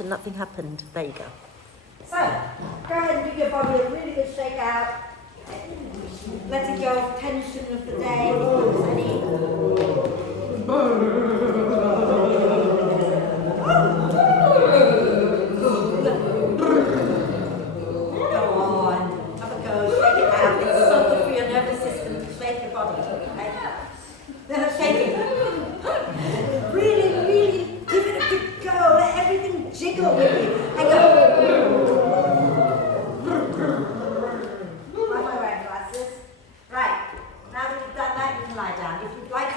and nothing happened. There you go. So, go ahead and give your body a really good shake out. Letting go of tension of the day, if there's any. Go on, have a go, shake it out. It's so good for your nervous system to shake your body. Okay? Then shake it. Really, really give it a good go. Let everything jiggle with you. And go.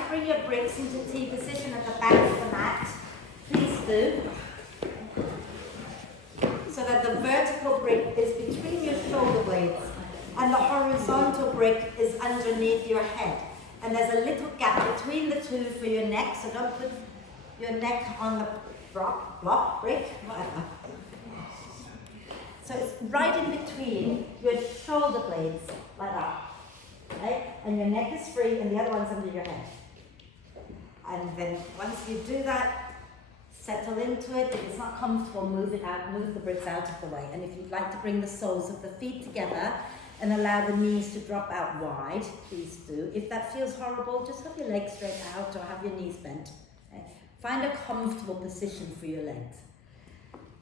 Bring your bricks into T position at the back of the mat. Please do. So that the vertical brick is between your shoulder blades and the horizontal brick is underneath your head. And there's a little gap between the two for your neck, so don't put your neck on the block, brick, whatever. So it's right in between your shoulder blades, like that. Okay? And your neck is free and the other one's under your head. And then once you do that, settle into it. If it's not comfortable, move it out, move the bricks out of the way. And if you'd like to bring the soles of the feet together and allow the knees to drop out wide, please do. If that feels horrible, just have your legs straight out or have your knees bent. Okay? Find a comfortable position for your legs.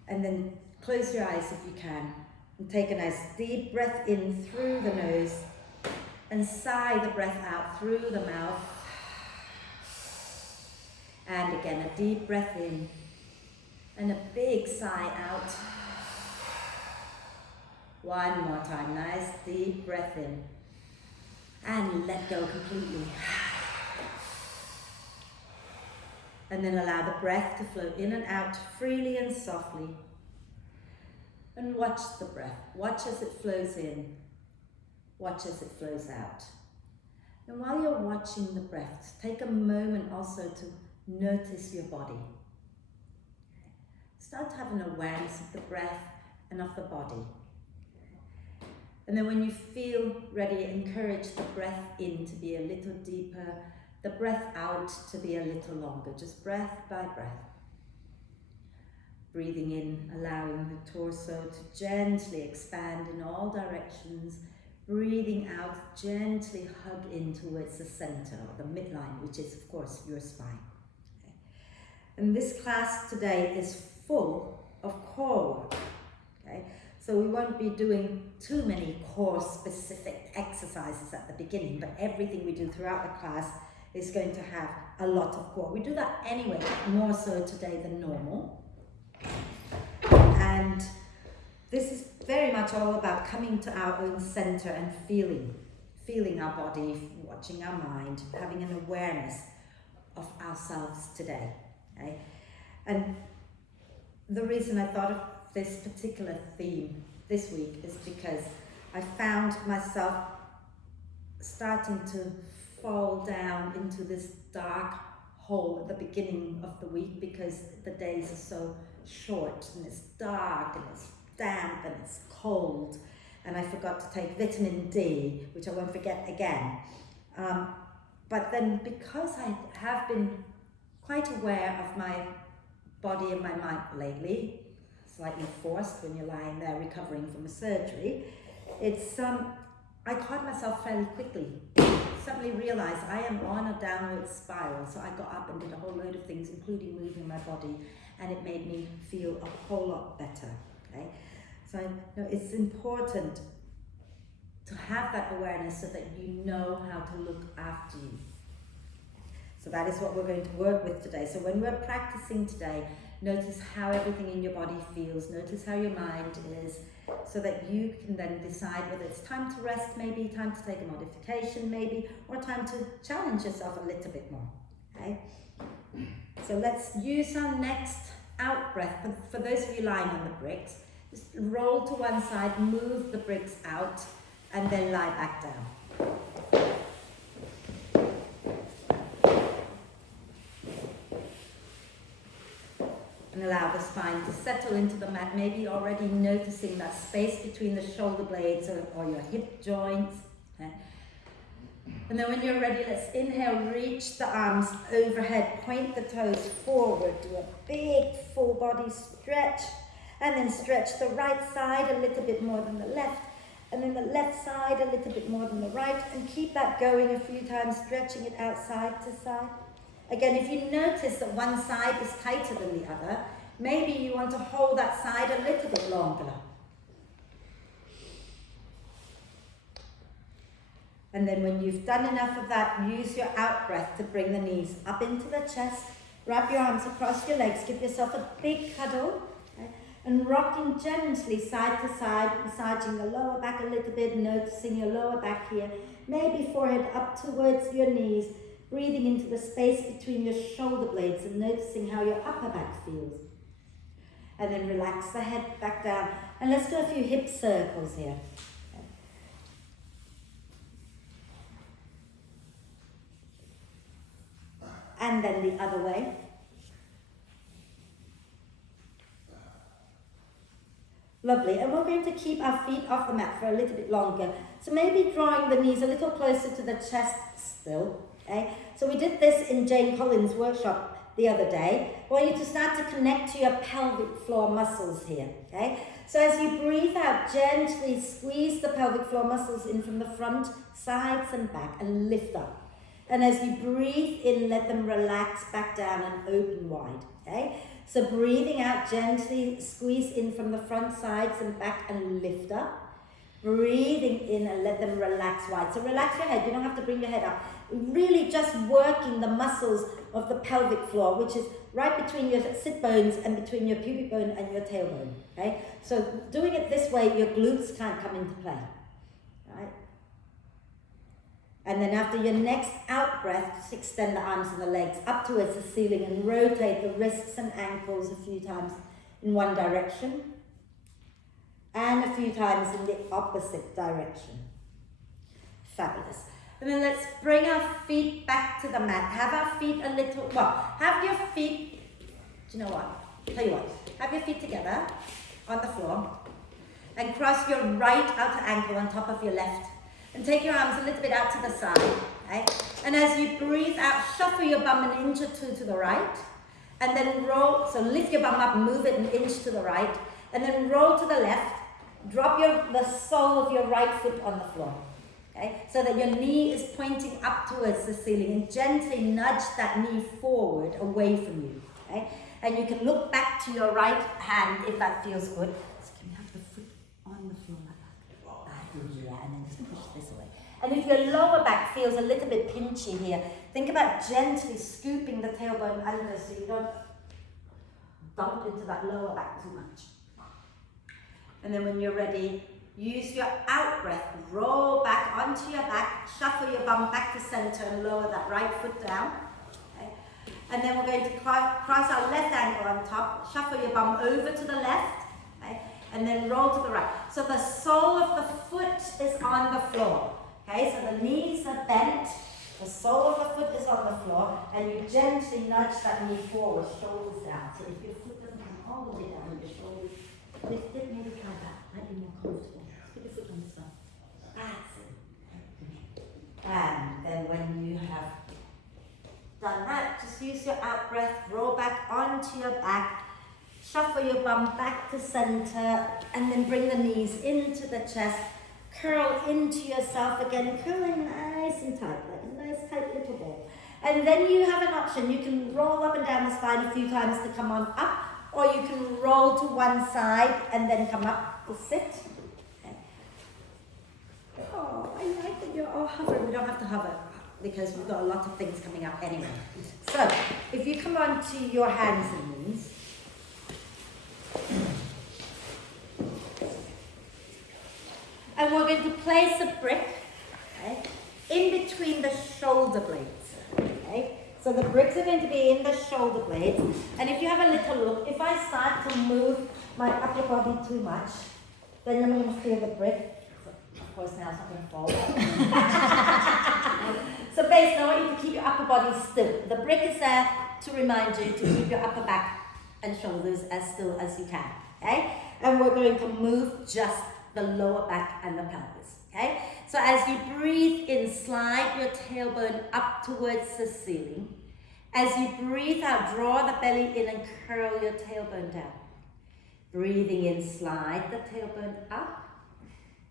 And then close your eyes if you can. And take a nice deep breath in through the nose and sigh the breath out through the mouth. And again, a deep breath in and a big sigh out. One more time, nice deep breath in and let go completely. And then allow the breath to flow in and out freely and softly. And watch the breath. Watch as it flows in. Watch as it flows out. And while you're watching the breath, take a moment also to notice your body. Start to have an awareness of the breath and of the body. And then when you feel ready, encourage the breath in to be a little deeper, the breath out to be a little longer, just breath by breath. Breathing in, allowing the torso to gently expand in all directions. Breathing out, gently hug in towards the center, or the midline, which is of course your spine. And this class today is full of core work, okay? So we won't be doing too many core specific exercises at the beginning, but everything we do throughout the class is going to have a lot of core. We do that anyway, more so today than normal. And this is very much all about coming to our own center and feeling our body, watching our mind, having an awareness of ourselves today. Okay? And the reason I thought of this particular theme this week is because I found myself starting to fall down into this dark hole at the beginning of the week because the days are so short and it's dark and it's damp and it's cold, and I forgot to take vitamin D, which I won't forget again. But then because I have been quite aware of my body and my mind lately, slightly forced when you're lying there recovering from a surgery, it's I caught myself fairly quickly. Suddenly realized I am on a downward spiral, so I got up and did a whole load of things, including moving my body, and it made me feel a whole lot better. Okay, so it's important to have that awareness so that you know how to look after you. So that is what we're going to work with today. So when we're practicing today, notice how everything in your body feels, notice how your mind is, so that you can then decide whether it's time to rest maybe, time to take a modification maybe, or time to challenge yourself a little bit more, okay? So let's use our next out breath. For those of you lying on the bricks, just roll to one side, move the bricks out, and then lie back down. And allow the spine to settle into the mat, maybe already noticing that space between the shoulder blades or your hip joints. Okay? And then when you're ready, let's inhale, reach the arms overhead, point the toes forward, do a big full body stretch, and then stretch the right side a little bit more than the left, and then the left side a little bit more than the right, and keep that going a few times, stretching it out side to side. Again, if you notice that one side is tighter than the other, maybe you want to hold that side a little bit longer. And then when you've done enough of that, use your out breath to bring the knees up into the chest. Wrap your arms across your legs, give yourself a big cuddle, okay? And rocking gently side to side, massaging the lower back a little bit, noticing your lower back here. Maybe forehead up towards your knees, breathing into the space between your shoulder blades and noticing how your upper back feels. And then relax the head back down. And let's do a few hip circles here. And then the other way. Lovely, and we're going to keep our feet off the mat for a little bit longer. So maybe drawing the knees a little closer to the chest still, okay? So we did this in Jane Collins' workshop the other day. I want you to start to connect to your pelvic floor muscles here, okay? So as you breathe out, gently squeeze the pelvic floor muscles in from the front, sides and back, and lift up. And as you breathe in, let them relax back down and open wide, okay? So breathing out gently, squeeze in from the front, sides and back and lift up. Breathing in and let them relax wide. So relax your head, you don't have to bring your head up. Really just working the muscles of the pelvic floor, which is right between your sit bones and between your pubic bone and your tailbone, okay? So doing it this way, your glutes can't come into play, right? And then after your next out breath, just extend the arms and the legs up towards the ceiling and rotate the wrists and ankles a few times in one direction and a few times in the opposite direction. Fabulous. And then let's bring our feet back to the mat. Have our feet a little, have your feet, do you know what? Tell you what, have your feet together on the floor and cross your right outer ankle on top of your left. And take your arms a little bit out to the side, okay? And as you breathe out, shuffle your bum an inch or two to the right, and then roll, so lift your bum up, move it an inch to the right, and then roll to the left, drop the sole of your right foot on the floor, okay? So that your knee is pointing up towards the ceiling, and gently nudge that knee forward, away from you, okay? And you can look back to your right hand if that feels good. So can you have the foot on the floor like that? Yeah, and then just push this away. And if your lower back feels a little bit pinchy here, think about gently scooping the tailbone under so you don't dump into that lower back too much. And then when you're ready, use your out breath, roll back onto your back, shuffle your bum back to center and lower that right foot down. Okay. And then we're going to cross our left ankle on top, shuffle your bum over to the left, okay, and then roll to the right. So the sole of the foot is on the floor. Okay, so the knees are bent, the sole of the foot is on the floor, and you gently nudge that knee forward, shoulders down. So if your foot doesn't come all the way down, your shoulders lift it, maybe try that, might be more comfortable. Put your foot on the side. That's it. And then when you have done that, just use your out breath, roll back onto your back, shuffle your bum back to center, and then bring the knees into the chest. Curl into yourself again, curling nice and tight, like a nice tight little ball. And then you have an option. You can roll up and down the spine a few times to come on up, or you can roll to one side and then come up to sit. Okay. Oh, I like that you're all hovering. We don't have to hover because we've got a lot of things coming up anyway. So, if you come on to your hands and knees, and we're going to place a brick, okay, in between the shoulder blades. Okay? So the bricks are going to be in the shoulder blades. And if you have a little look, if I start to move my upper body too much, then you're going to feel the brick. So, of course, now it's not going to fall. So basically, I want you to keep your upper body still. The brick is there to remind you to keep your upper back and shoulders as still as you can. Okay? And we're going to move just the lower back and the pelvis, okay? So as you breathe in, slide your tailbone up towards the ceiling. As you breathe out, draw the belly in and curl your tailbone down. Breathing in, slide the tailbone up.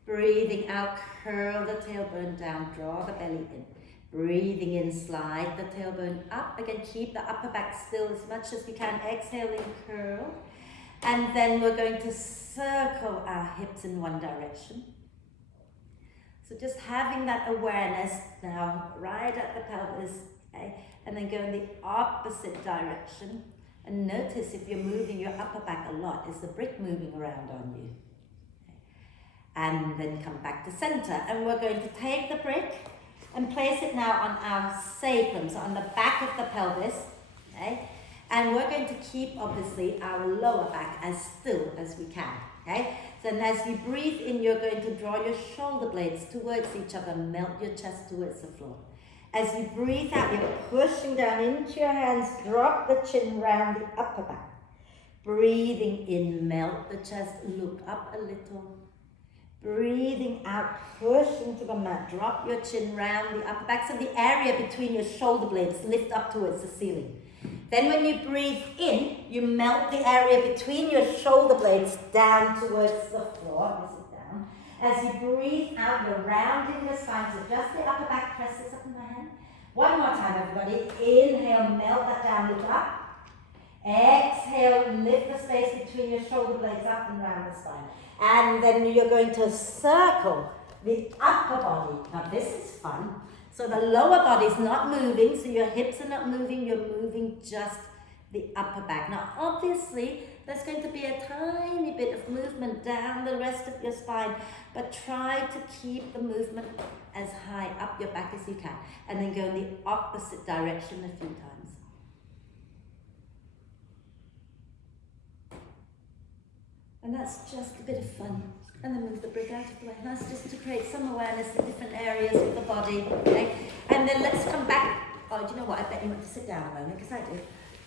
Breathing out, curl the tailbone down, draw the belly in. Breathing in, slide the tailbone up. Again, keep the upper back still as much as you can. Exhaling, curl. And then we're going to circle our hips in one direction. So just having that awareness now, right at the pelvis, okay? And then go in the opposite direction. And notice if you're moving your upper back a lot, is the brick moving around on you? Okay. And then come back to center. And we're going to take the brick and place it now on our sacrum, so on the back of the pelvis, okay? And we're going to keep, obviously, our lower back as still as we can, okay? So then as you breathe in, you're going to draw your shoulder blades towards each other, melt your chest towards the floor. As you breathe out, you're pushing down into your hands, drop the chin round the upper back. Breathing in, melt the chest, look up a little. Breathing out, push into the mat, drop your chin round the upper back, so the area between your shoulder blades lift up towards the ceiling. Then when you breathe in, you melt the area between your shoulder blades down towards the floor. Sit down. As you breathe out, you're rounding the spine, so just the upper back presses up in my hand. One more time, everybody. Inhale, melt that down, lift up. Exhale, lift the space between your shoulder blades up and round the spine. And then you're going to circle the upper body. Now this is fun. So the lower body is not moving, so your hips are not moving, you're moving just the upper back. Now obviously, there's going to be a tiny bit of movement down the rest of your spine, but try to keep the movement as high up your back as you can. And then go in the opposite direction a few times. And that's just a bit of fun. And then move the brick out of the way. And that's just to create some awareness in different areas of the body. Okay? And then let's come back. Oh, do you know what? I bet you want to sit down a moment, because I do.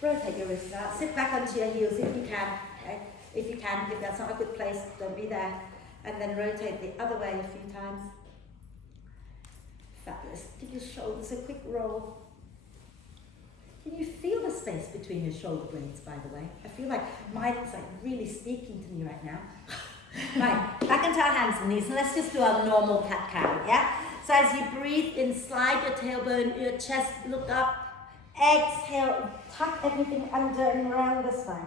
Rotate your wrists out. Sit back onto your heels if you can. Okay? If you can. If that's not a good place, don't be there. And then rotate the other way a few times. Fabulous. Give your shoulders a quick roll. Can you feel the space between your shoulder blades, by the way? I feel like mine's like really speaking to me right now. Right, back into our hands and knees, and let's just do our normal cat-cow, yeah? So as you breathe in, slide your tailbone, your chest, look up. Exhale, tuck everything under and around the spine.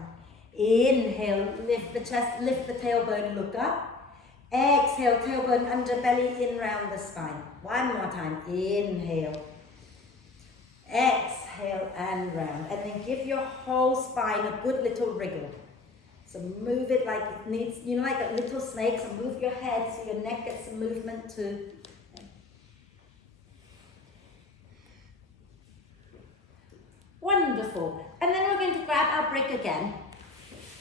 Inhale, lift the chest, lift the tailbone, look up. Exhale, tailbone under, belly in round the spine. One more time, inhale. Exhale and round, and then give your whole spine a good little wriggle. So move it like it needs, you know, like a little snake, so move your head so your neck gets some movement too. Wonderful. And then we're going to grab our brick again.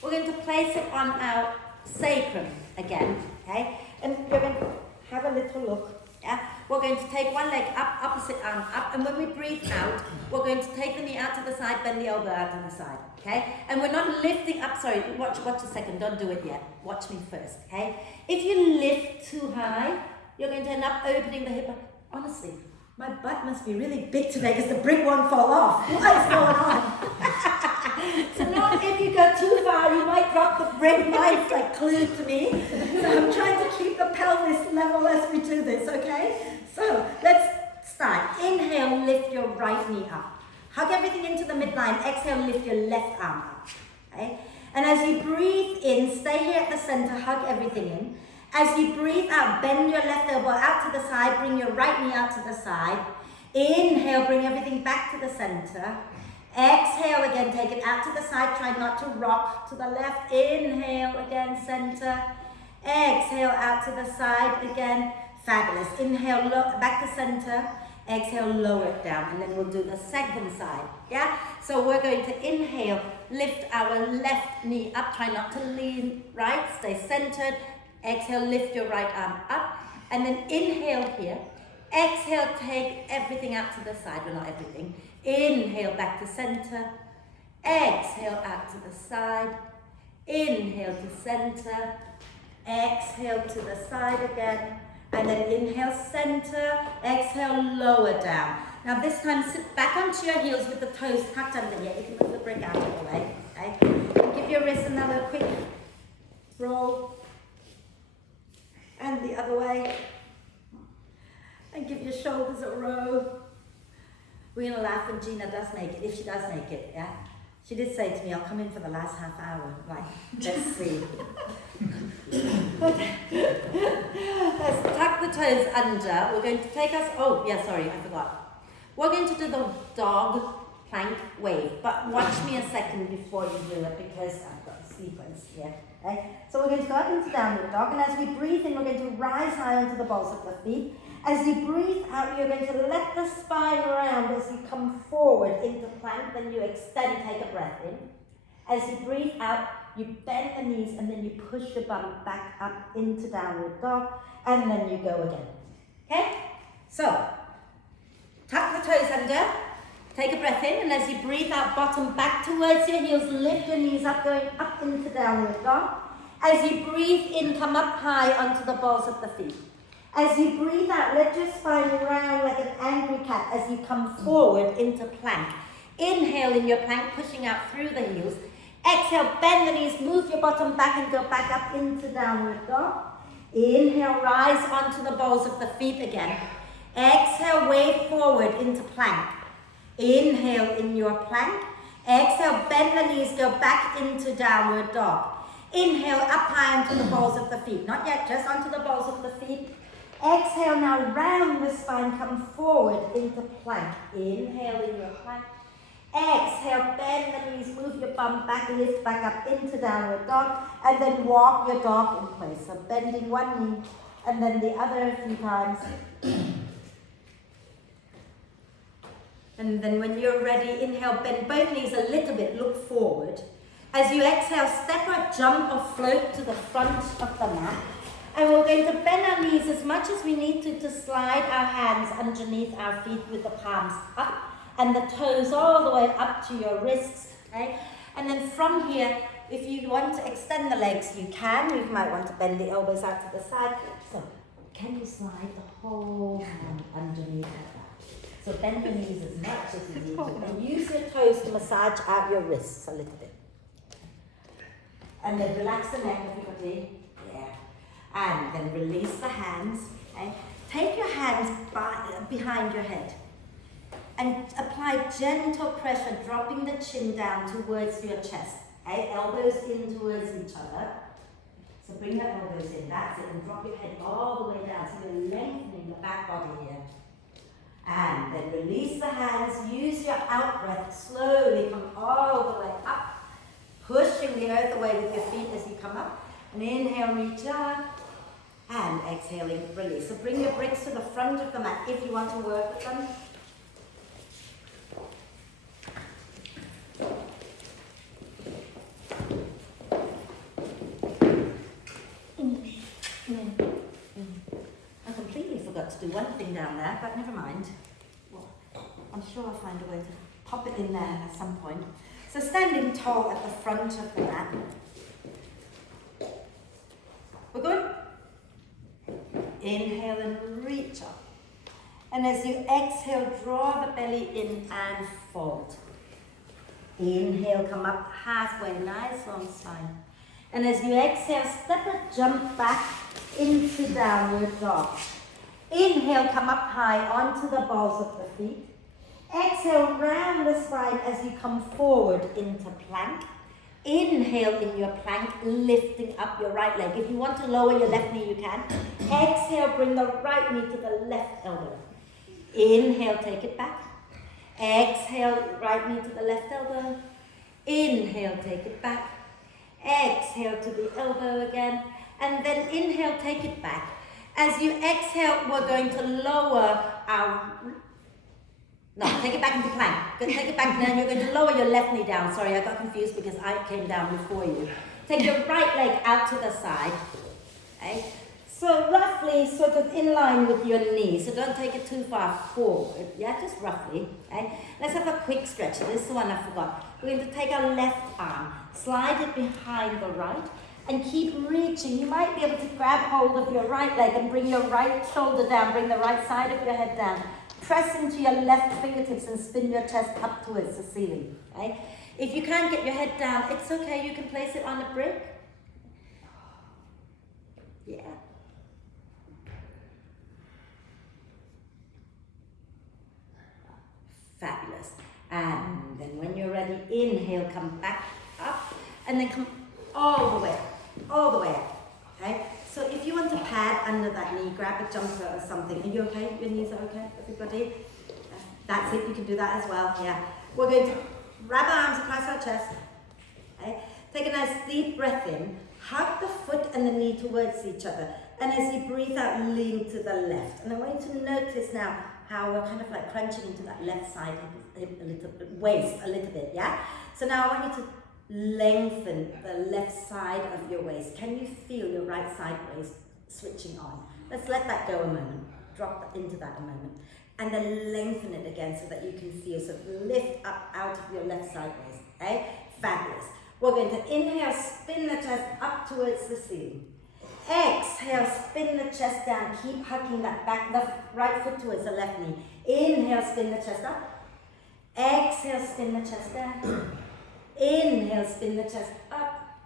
We're going to place it on our sacrum again, okay? And we're going to have a little look. Yeah? We're going to take one leg up, opposite arm up, and when we breathe out, we're going to take the knee out to the side, bend the elbow out to the side, okay? And we're not lifting up, sorry, watch a second, don't do it yet. Watch me first, okay? If you lift too high, you're going to end up opening the hip. Honestly, my butt must be really big today because the brick won't fall off. What is going on? So now if you go too far, you might drop the brick. Mine's like glued to me. So I'm trying to keep the pelvis level as we do this, okay? So let's start. Inhale, lift your right knee up. Hug everything into the midline. Exhale, lift your left arm up, okay? And as you breathe in, stay here at the center, hug everything in. As you breathe out, bend your left elbow out to the side, bring your right knee out to the side. Inhale, bring everything back to the center. Exhale again, take it out to the side, try not to rock to the left. Inhale again, center. Exhale out to the side again. Fabulous. Inhale, back to center. Exhale, lower it down, and then we'll do the second side, yeah? So we're going to inhale, lift our left knee up, try not to lean right, stay centered. Exhale, lift your right arm up, and then inhale here. Exhale, take everything out to the side, well not everything. Inhale, back to center. Exhale, out to the side. Inhale to center. Exhale to the side again. And then inhale, center. Exhale, lower down. Now this time, sit back onto your heels with the toes tucked under here. You can move the brick out of the way. Okay? And give your wrist another quick roll. And the other way. And give your shoulders a roll. We're going to laugh when Gina does make it, if she does make it, yeah? She did say to me, I'll come in for the last half hour. Like, let's see. Let's tuck the toes under. We're going to take us, oh, yeah, sorry, I forgot. We're going to do the dog plank wave, but watch me a second before you do it because I've got a sequence here. Okay? So we're going to go up into downward dog, and as we breathe in, we're going to rise high onto the balls of the feet. As you breathe out, you're going to let the spine round as you come forward into plank, then you extend, take a breath in. As you breathe out, you bend the knees and then you push your bum back up into downward dog, and then you go again. Okay? So, tuck the toes under, take a breath in, and as you breathe out, bottom back towards your heels, lift your knees up, going up into downward dog. As you breathe in, come up high onto the balls of the feet. As you breathe out, let your spine round like an angry cat as you come forward into plank. Inhale in your plank, pushing out through the heels. Exhale, bend the knees, move your bottom back and go back up into downward dog. Inhale, rise onto the balls of the feet again. Exhale, wave forward into plank. Inhale in your plank. Exhale, bend the knees, go back into downward dog. Inhale, up high onto the balls of the feet. Not yet, just onto the balls of the feet. Exhale, now round the spine, come forward into plank. Inhale in your plank. Exhale, bend the knees, move your bum back, lift back up into downward dog, and then walk your dog in place. So bending one knee, and then the other a few times. And then when you're ready, inhale, bend both knees a little bit, look forward. As you exhale, step or jump or float to the front of the mat. And we're going to bend our knees as much as we need to slide our hands underneath our feet with the palms up and the toes all the way up to your wrists. Okay? And then from here, if you want to extend the legs, you can. You might want to bend the elbows out to the side. So, can you slide the whole hand underneath like that? So bend your knees as much as you need to. And use your toes to massage out your wrists a little bit. And then relax the neck, everybody. And then release the hands. Okay? Take your hands behind your head and apply gentle pressure, dropping the chin down towards your chest. Okay? Elbows in towards each other. So bring your elbows in, that's it, and drop your head all the way down. So you're lengthening the back body here. And then release the hands, use your out breath, slowly come all the way up, pushing the earth away with your feet as you come up. And inhale, reach up. And exhaling, release. So bring your bricks to the front of the mat if you want to work with them. I completely forgot to do one thing down there, but never mind. Well, I'm sure I'll find a way to pop it in there at some point. So standing tall at the front of the mat. We're good? Inhale and reach up. And as you exhale, draw the belly in and fold. Inhale, come up halfway, nice long spine. And as you exhale, step or jump back into downward dog. Inhale, come up high onto the balls of the feet. Exhale, round the spine as you come forward into plank. Inhale in your plank, lifting up your right leg. If you want to lower your left knee, you can. Exhale, bring the right knee to the left elbow. Inhale, take it back. Exhale, right knee to the left elbow. Inhale, take it back. Exhale to the elbow again. And then inhale, take it back. As you exhale, we're going to lower our... No, take it back into plank. Take it back, and then you're going to lower your left knee down. Sorry, I got confused because I came down before you. Take your right leg out to the side. Okay? So roughly sort of in line with your knee. So don't take it too far forward. Yeah, just roughly. Okay? Let's have a quick stretch. This is the one I forgot. We're going to take our left arm, slide it behind the right, And keep reaching. You might be able to grab hold of your right leg and bring your right shoulder down, bring the right side of your head down. Press into your left fingertips and spin your chest up towards the ceiling. Okay? If you can't get your head down, it's okay. You can place it on a brick. Yeah. Fabulous. And then when you're ready, inhale, come back up, and then come all the way up. All the way up, okay? So if you want to pad under that knee, grab a jumper or something. Are you okay? Your knees are okay, everybody? That's it, you can do that as well, yeah. We're going to wrap our arms across our chest, okay? Take a nice deep breath in, hug the foot and the knee towards each other. And as you breathe out, lean to the left. And I want you to notice now how we're kind of like crunching into that left side hip a little bit, waist a little bit, yeah? So now I want you to lengthen the left side of your waist. Can you feel your right side waist switching on? Let's let that go a moment. Drop into that a moment. And then lengthen it again so that you can feel. So lift up out of your left side waist. Okay? Fabulous. We're going to inhale, spin the chest up towards the ceiling. Exhale, spin the chest down. Keep hugging that back, the right foot towards the left knee. Inhale, spin the chest up. Exhale, spin the chest down. Inhale, spin the chest up.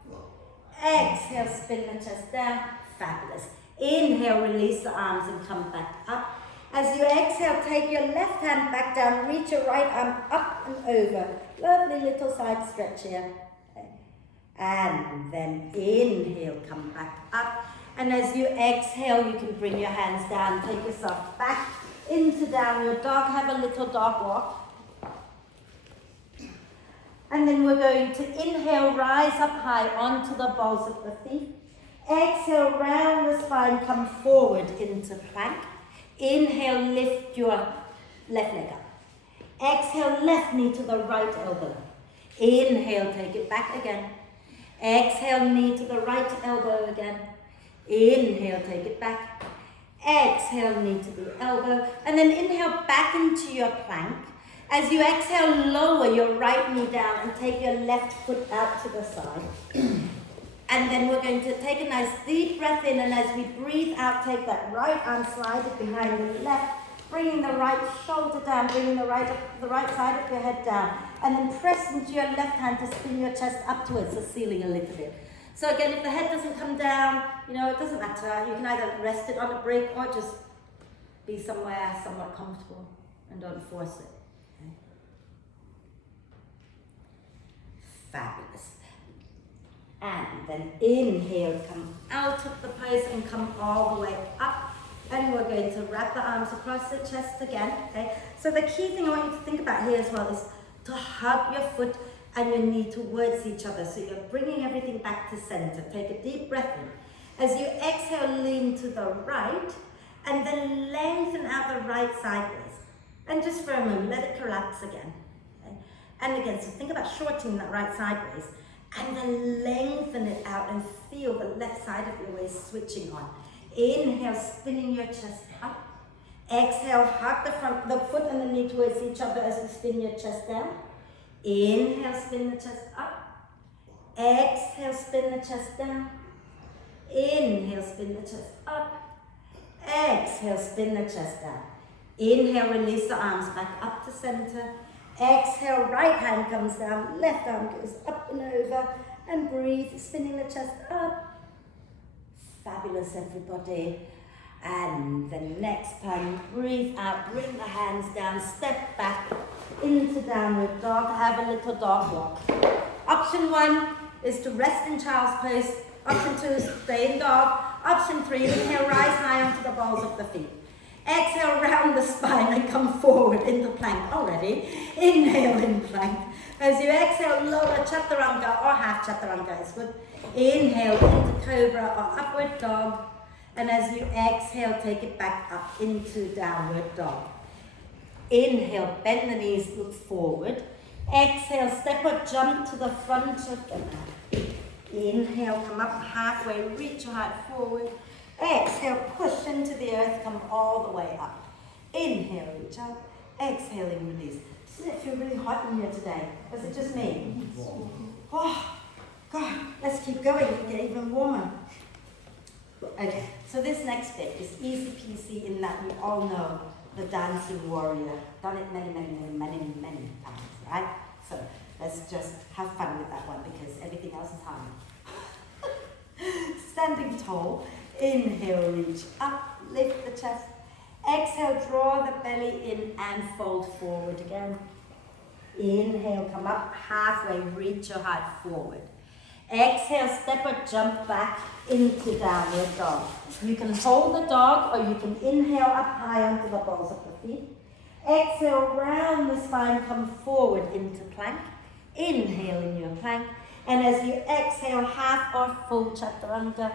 Exhale, spin the chest down. Fabulous. Inhale, release the arms and come back up. As you exhale, take your left hand back down, reach your right arm up and over. Lovely little side stretch here. And then inhale, come back up. And as you exhale, you can bring your hands down, take yourself back into downward dog. Have a little dog walk. And then we're going to inhale, rise up high onto the balls of the feet. Exhale, round the spine, come forward into plank. Inhale, lift your left leg up. Exhale, left knee to the right elbow. Inhale, take it back again. Exhale, knee to the right elbow again. Inhale, take it back. Exhale, knee to the elbow. And then inhale back into your plank. As you exhale, lower your right knee down and take your left foot out to the side. And then we're going to take a nice deep breath in, and as we breathe out, take that right arm, slide it behind the left, bringing the right shoulder down, bringing the right side of your head down, and then press into your left hand to spin your chest up towards the ceiling a little bit. So again, if the head doesn't come down, it doesn't matter. You can either rest it on a brick or just be somewhere somewhat comfortable and don't force it. Okay? Fabulous. And then inhale, come out of the pose and come all the way up. And we're going to wrap the arms across the chest again. Okay? So the key thing I want you to think about here as well is to hug your foot and your knee towards each other. So you're bringing everything back to center. Take a deep breath in. As you exhale, lean to the right and then lengthen out the right sideways. And just for a moment, let it collapse again. Okay? And again, so think about shortening that right sideways. And then lengthen it out and feel the left side of your waist switching on. Inhale, spinning your chest up. Exhale, hug the foot and the knee towards each other as you spin your chest down. Inhale, spin the chest up. Exhale, spin the chest down. Inhale, spin the chest up. Exhale, spin the chest down. Inhale, release the arms back up to center. Exhale, right hand comes down, left arm goes up and over, and breathe, spinning the chest up. Fabulous, everybody. And then next time, breathe out, bring the hands down, step back into downward dog, have a little dog walk. Option 1 is to rest in child's pose. Option 2 is to stay in dog. Option 3, inhale, rise high onto the balls of the feet. Exhale, round the spine and come forward into plank already. Inhale in plank. As you exhale, lower chaturanga or half chaturanga is good. Inhale into cobra or upward dog. And as you exhale, take it back up into downward dog. Inhale, bend the knees, look forward. Exhale, step or jump to the front of the mat. Inhale, come up halfway, reach your heart forward. Exhale, push into the earth, come all the way up. Inhale, reach up. Exhaling, release. Doesn't it feel really hot in here today? Was it just me? Oh, God, let's keep going and get even warmer. Okay, so this next bit is easy peasy in that we all know the dancing warrior. Done it many times, right? So let's just have fun with that one because everything else is hard. Standing tall, inhale, reach up, lift the chest. Exhale, draw the belly in and fold forward again. Inhale, come up halfway, reach your heart forward. Exhale, step or jump back into downward dog. You can hold the dog or you can inhale up high onto the balls of the feet. Exhale, round the spine, come forward into plank. Inhale in your plank. And as you exhale, half or full chaturanga,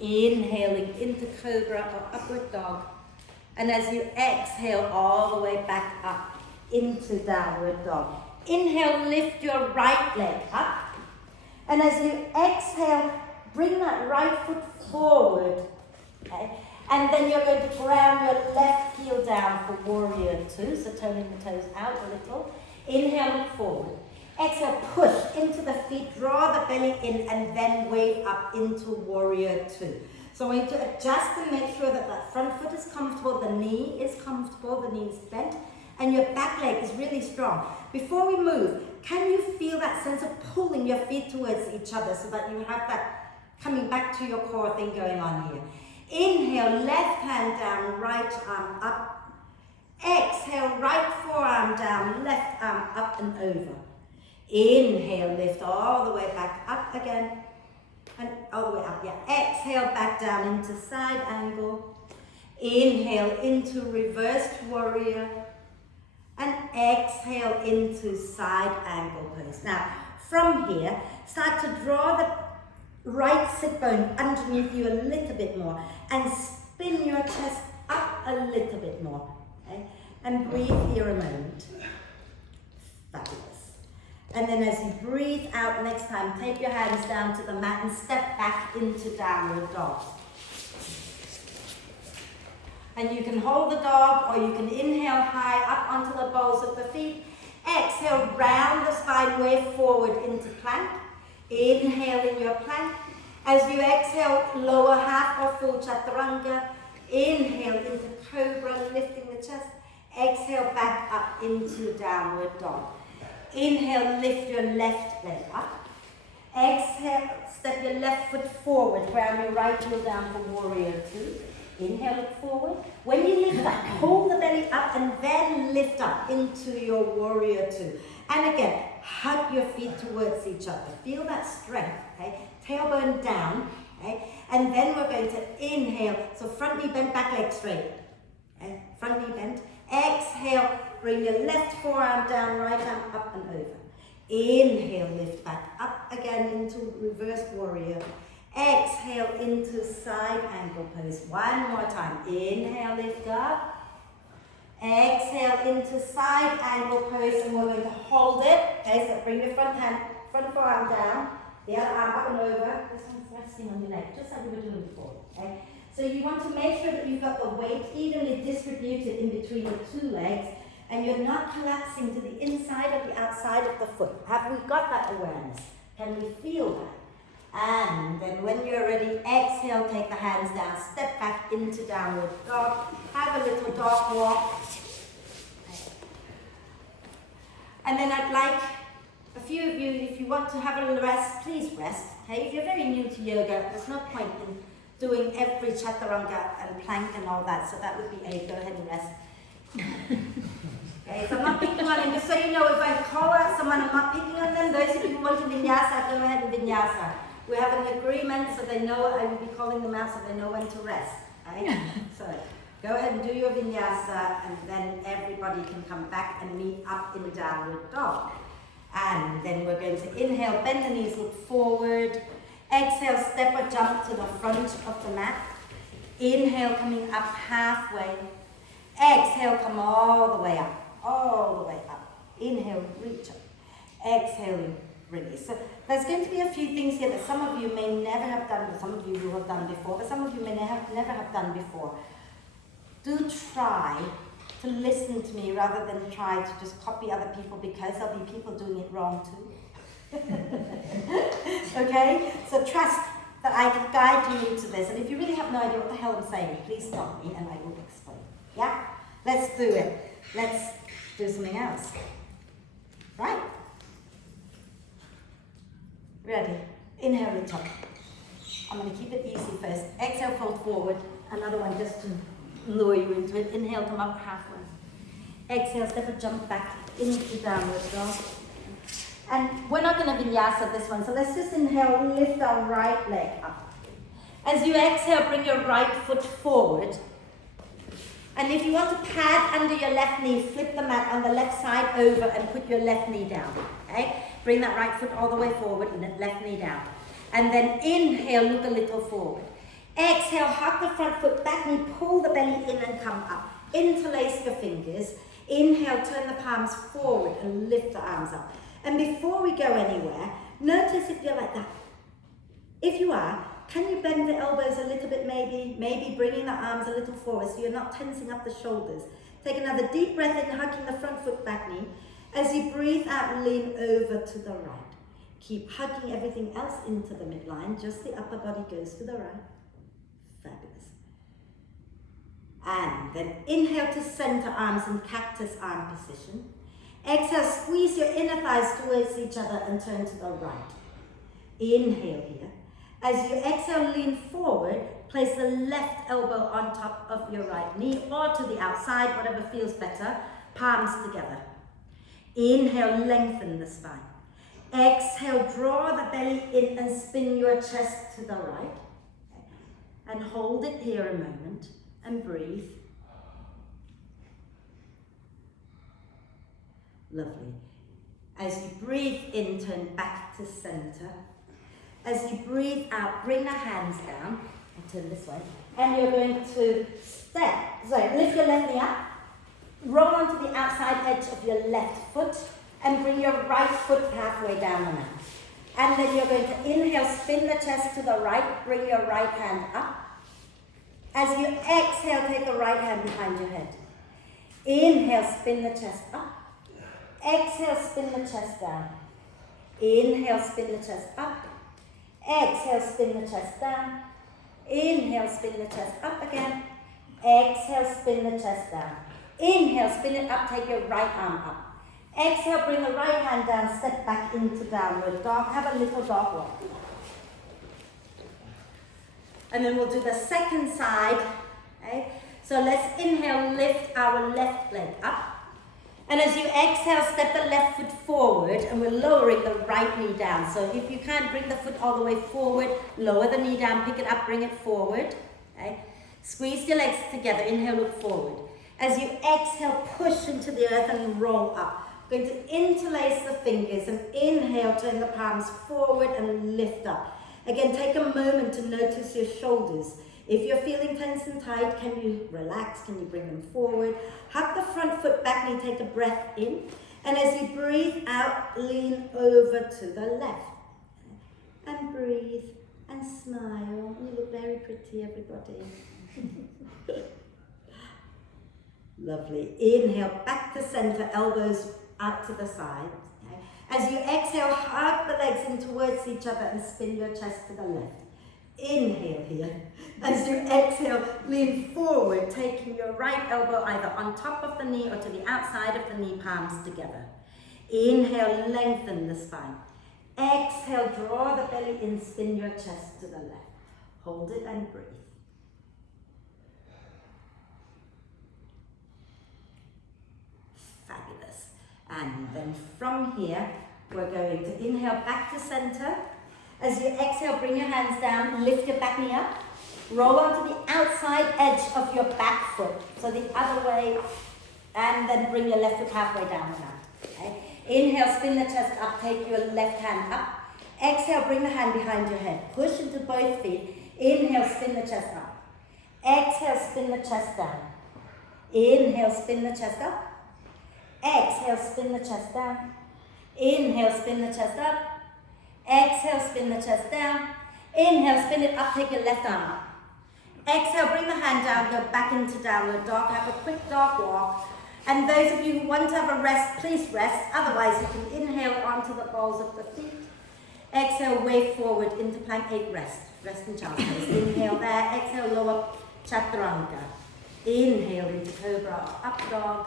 inhaling into cobra or upward dog. And as you exhale, all the way back up into downward dog. Inhale, lift your right leg up. And as you exhale, bring that right foot forward. Okay? And then you're going to ground your left heel down for warrior two. So turning the toes out a little. Inhale, look forward. Exhale, push into the feet, draw the belly in, and then wave up into warrior two. So I want you to adjust and make sure that that front foot is comfortable, the knee is comfortable, the knee is bent, and your back leg is really strong. Before we move, can you feel that sense of pulling your feet towards each other so that you have that coming back to your core thing going on here? Inhale, left hand down, right arm up. Exhale, right forearm down, left arm up and over. Inhale, lift all the way back up again. And all the way up, yeah. Exhale, back down into side angle. Inhale into reversed warrior. And exhale into side angle pose. Now, from here, start to draw the right sit bone underneath you a little bit more and spin your chest up a little bit more. Okay? And breathe here a moment. Fabulous. And then as you breathe out next time, take your hands down to the mat and step back into downward dog. And you can hold the dog or you can inhale high up onto the balls of the feet. Exhale, round the spine, wave forward into plank. Inhale in your plank. As you exhale, lower half or full chaturanga. Inhale into cobra, lifting the chest. Exhale, back up into downward dog. Inhale, lift your left leg up. Exhale, step your left foot forward, ground your right heel down for warrior two. Inhale, look forward. When you lift up, hold the belly up and then lift up into your warrior two. And again, hug your feet towards each other. Feel that strength, okay? Tailbone down, okay? And then we're going to inhale. So front knee bent, back leg straight. Okay? Front knee bent. Exhale, bring your left forearm down, right arm up and over. Inhale, lift back up again into reverse warrior. Exhale into side angle pose. One more time. Inhale, lift up. Exhale into side angle pose, and we're going to hold it. Okay, so bring your front forearm down, the other arm up and over. This one's resting on your neck, just like we were doing before. Okay, so you want to make sure that you've got the weight evenly distributed in between the two legs, and you're not collapsing to the inside or the outside of the foot. Have we got that awareness? Can we feel that? And then when you're ready, exhale, take the hands down, step back into downward dog, have a little dog walk. And then I'd like a few of you, if you want to have a little rest, please rest. Okay? If you're very new to yoga, there's no point in doing every chaturanga and plank and all that, so that would be A, go ahead and rest. Okay, so I'm not picking on him, just so you know, if I call out someone, I'm not picking on them. Those of you who want to vinyasa, go ahead and vinyasa. We have an agreement so they know I will be calling them out so they know when to rest. Right? So go ahead and do your vinyasa, and then everybody can come back and meet up in downward dog. And then we're going to inhale, bend the knees, look forward. Exhale, step or jump to the front of the mat. Inhale, coming up halfway. Exhale, come all the way up, all the way up. Inhale, reach up. Exhaling, release. So there's going to be a few things here that some of you may never have done, but some of you will have done before, but some of you may never have done before. Do try to listen to me rather than try to just copy other people, because there'll be people doing it wrong too. Okay? So trust that I can guide you to this. And if you really have no idea what the hell I'm saying, please stop me and I will explain. Yeah? Let's do it. Let's do something else. Right? Ready? Inhale, reach up. I'm going to keep it easy first. Exhale, fold forward. Another one just to lure you into it. Inhale, come up halfway. Exhale, step a jump back into downward dog. And we're not going to vinyasa this one, so let's just inhale, lift our right leg up. As you exhale, bring your right foot forward. And if you want to pad under your left knee, flip the mat on the left side over and put your left knee down. Okay? Bring that right foot all the way forward and left knee down. And then inhale, look a little forward. Exhale, hug the front foot, back knee, pull the belly in and come up. Interlace your fingers. Inhale, turn the palms forward and lift the arms up. And before we go anywhere, notice if you're like that. If you are, can you bend the elbows a little bit maybe bringing the arms a little forward so you're not tensing up the shoulders. Take another deep breath in, hugging the front foot, back knee. As you breathe out, lean over to the right. Keep hugging everything else into the midline, just the upper body goes to the right. Fabulous. And then inhale to center, arms in cactus arm position. Exhale, squeeze your inner thighs towards each other and turn to the right. Inhale here. As you exhale, lean forward, place the left elbow on top of your right knee or to the outside, whatever feels better, palms together. Inhale, lengthen the spine. Exhale, draw the belly in and spin your chest to the right. And hold it here a moment and breathe. Lovely. As you breathe in, turn back to center. As you breathe out, bring the hands down and turn this way. And you're going to lift your left knee up, roll onto the outside edge of your left foot, and bring your right foot halfway down the mat. And then you're going to inhale, spin the chest to the right, bring your right hand up. As you exhale, take the right hand behind your head. Inhale, spin the chest up. Exhale, spin the chest down. Inhale, spin the chest up. Exhale, spin the chest down. Inhale, spin the chest up again. Exhale, spin the chest down. Inhale, spin it up, take your right arm up. Exhale, bring the right hand down, step back into downward dog. Have a little dog walk. And then we'll do the second side. Okay? So let's inhale, lift our left leg up. And as you exhale, step the left foot forward and we're lowering the right knee down. So if you can't bring the foot all the way forward, lower the knee down, pick it up, bring it forward. Okay? Squeeze your legs together, inhale, look forward. As you exhale, push into the earth and roll up. Going to interlace the fingers and inhale, turn the palms forward and lift up. Again, take a moment to notice your shoulders. If you're feeling tense and tight, can you relax? Can you bring them forward? Hug the front foot, back knee, take a breath in. And as you breathe out, lean over to the left. And breathe and smile. You look very pretty, everybody. Lovely. Inhale, back to center, elbows out to the side. Okay. As you exhale, hug the legs in towards each other and spin your chest to the left. Inhale here. As you exhale, lean forward, taking your right elbow either on top of the knee or to the outside of the knee, palms together. Inhale, lengthen the spine. Exhale, draw the belly in, spin your chest to the left. Hold it and breathe. Fabulous. And then from here, we're going to inhale back to center. As you exhale, bring your hands down, lift your back knee up. Roll onto the outside edge of your back foot. So the other way, and then bring your left foot halfway down the mat. Okay? Inhale, spin the chest up, take your left hand up. Exhale, bring the hand behind your head. Push into both feet. Inhale, spin the chest up. Exhale, spin the chest down. Inhale, spin the chest up. Exhale, spin the chest down. Inhale, spin the chest up. Exhale, spin the chest down. Inhale, spin it up, take your left arm up. Exhale, bring the hand down, go back into downward dog. Have a quick dog walk. And those of you who want to have a rest, please rest. Otherwise, you can inhale onto the balls of the feet. Exhale, wave forward into plank 8, rest. Rest in child's pose. Inhale there, exhale, lower chaturanga. Inhale into cobra, up dog.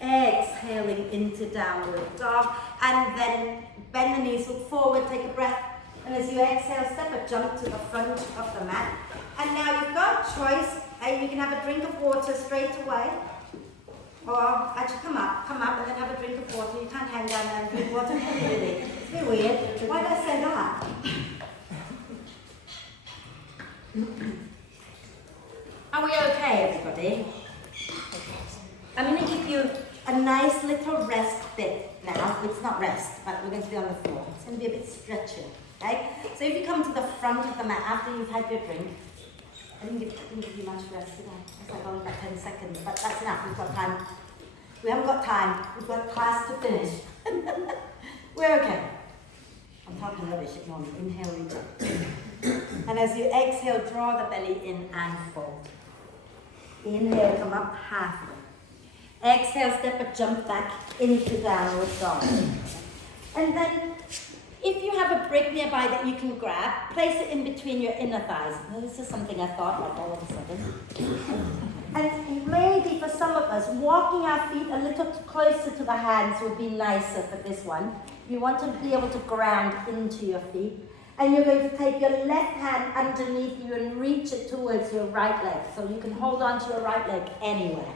Exhaling into downward dog. And then bend the knees, look forward, take a breath. And as you exhale, step or jump to the front of the mat. And now you've got a choice. You can have a drink of water straight away. Or actually come up and then have a drink of water. You can't hang down there and drink water, really. It's a bit weird. Why did I say that? Are we okay, everybody? I'm going to give you a nice little rest bit now. It's not rest, but we're going to be on the floor. It's going to be a bit stretching, okay? So if you come to the front of the mat after you've had your drink, I didn't give you much rest today. It's like only about 10 seconds, but that's enough. We've got time. We haven't got time. We've got class to finish. We're okay. I'm talking rubbish, ignore me. Inhale, reach up. And as you exhale, draw the belly in and fold. Inhale, come up halfway. Exhale, step or jump back into downward dog. And then, if you have a brick nearby that you can grab, place it in between your inner thighs. Now, this is something I thought like all of a sudden. And maybe for some of us, walking our feet a little closer to the hands would be nicer for this one. You want to be able to ground into your feet. And you're going to take your left hand underneath you and reach it towards your right leg. So you can hold on to your right leg anywhere.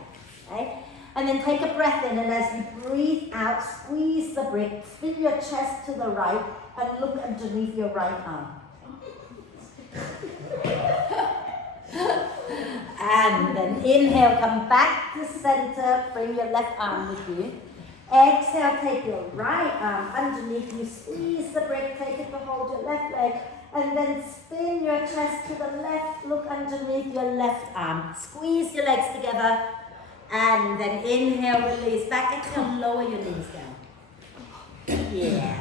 Okay? And then take a breath in, and as you breathe out, squeeze the brick, spin your chest to the right, and look underneath your right arm. And then inhale, come back to center, bring your left arm with you. Exhale, take your right arm underneath you, squeeze the brick, take it to hold your left leg, and then spin your chest to the left, look underneath your left arm. Squeeze your legs together, and then inhale, release back. Exhale, lower your knees down. Yeah.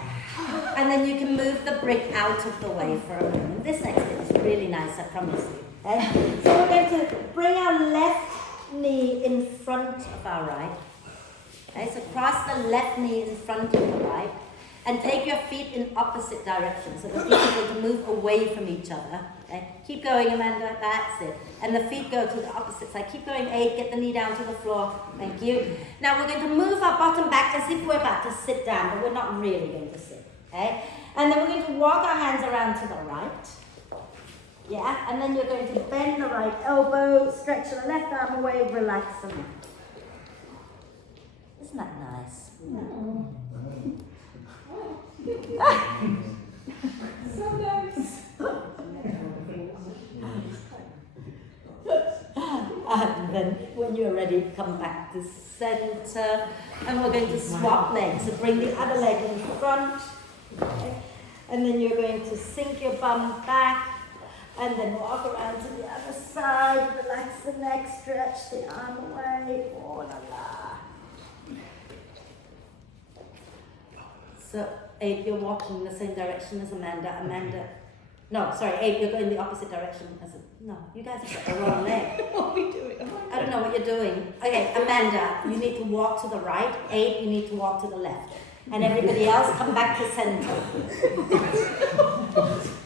And then you can move the brick out of the way for a moment. This next bit is really nice, I promise you. Okay? So we're going to bring our left knee in front of our right. Okay, so cross the left knee in front of the right. And take your feet in opposite directions. So the feet are going to move away from each other. Okay? Keep going, Amanda. That's it. And the feet go to the opposite side. Keep going, 8. Get the knee down to the floor. Thank you. Now we're going to move our bottom back as if we're about to sit down, but we're not really going to sit. Okay? And then we're going to walk our hands around to the right. Yeah? And then you're going to bend the right elbow, stretch the left arm away, relax the neck. Isn't that nice? Mm. So nice. And then when you're ready, come back to center. And we're going to swap legs. So bring the other leg in front. Okay. And then you're going to sink your bum back. And then walk around to the other side. Relax the neck, stretch the arm away. Oh la la. So, Abe, you're walking in the same direction as Amanda. No, sorry, Abe, you're going the opposite direction as no, you guys have got the wrong leg. What are we doing? I don't know what you're doing. Okay, Amanda, you need to walk to the right. Abe, you need to walk to the left. And everybody else, come back to center.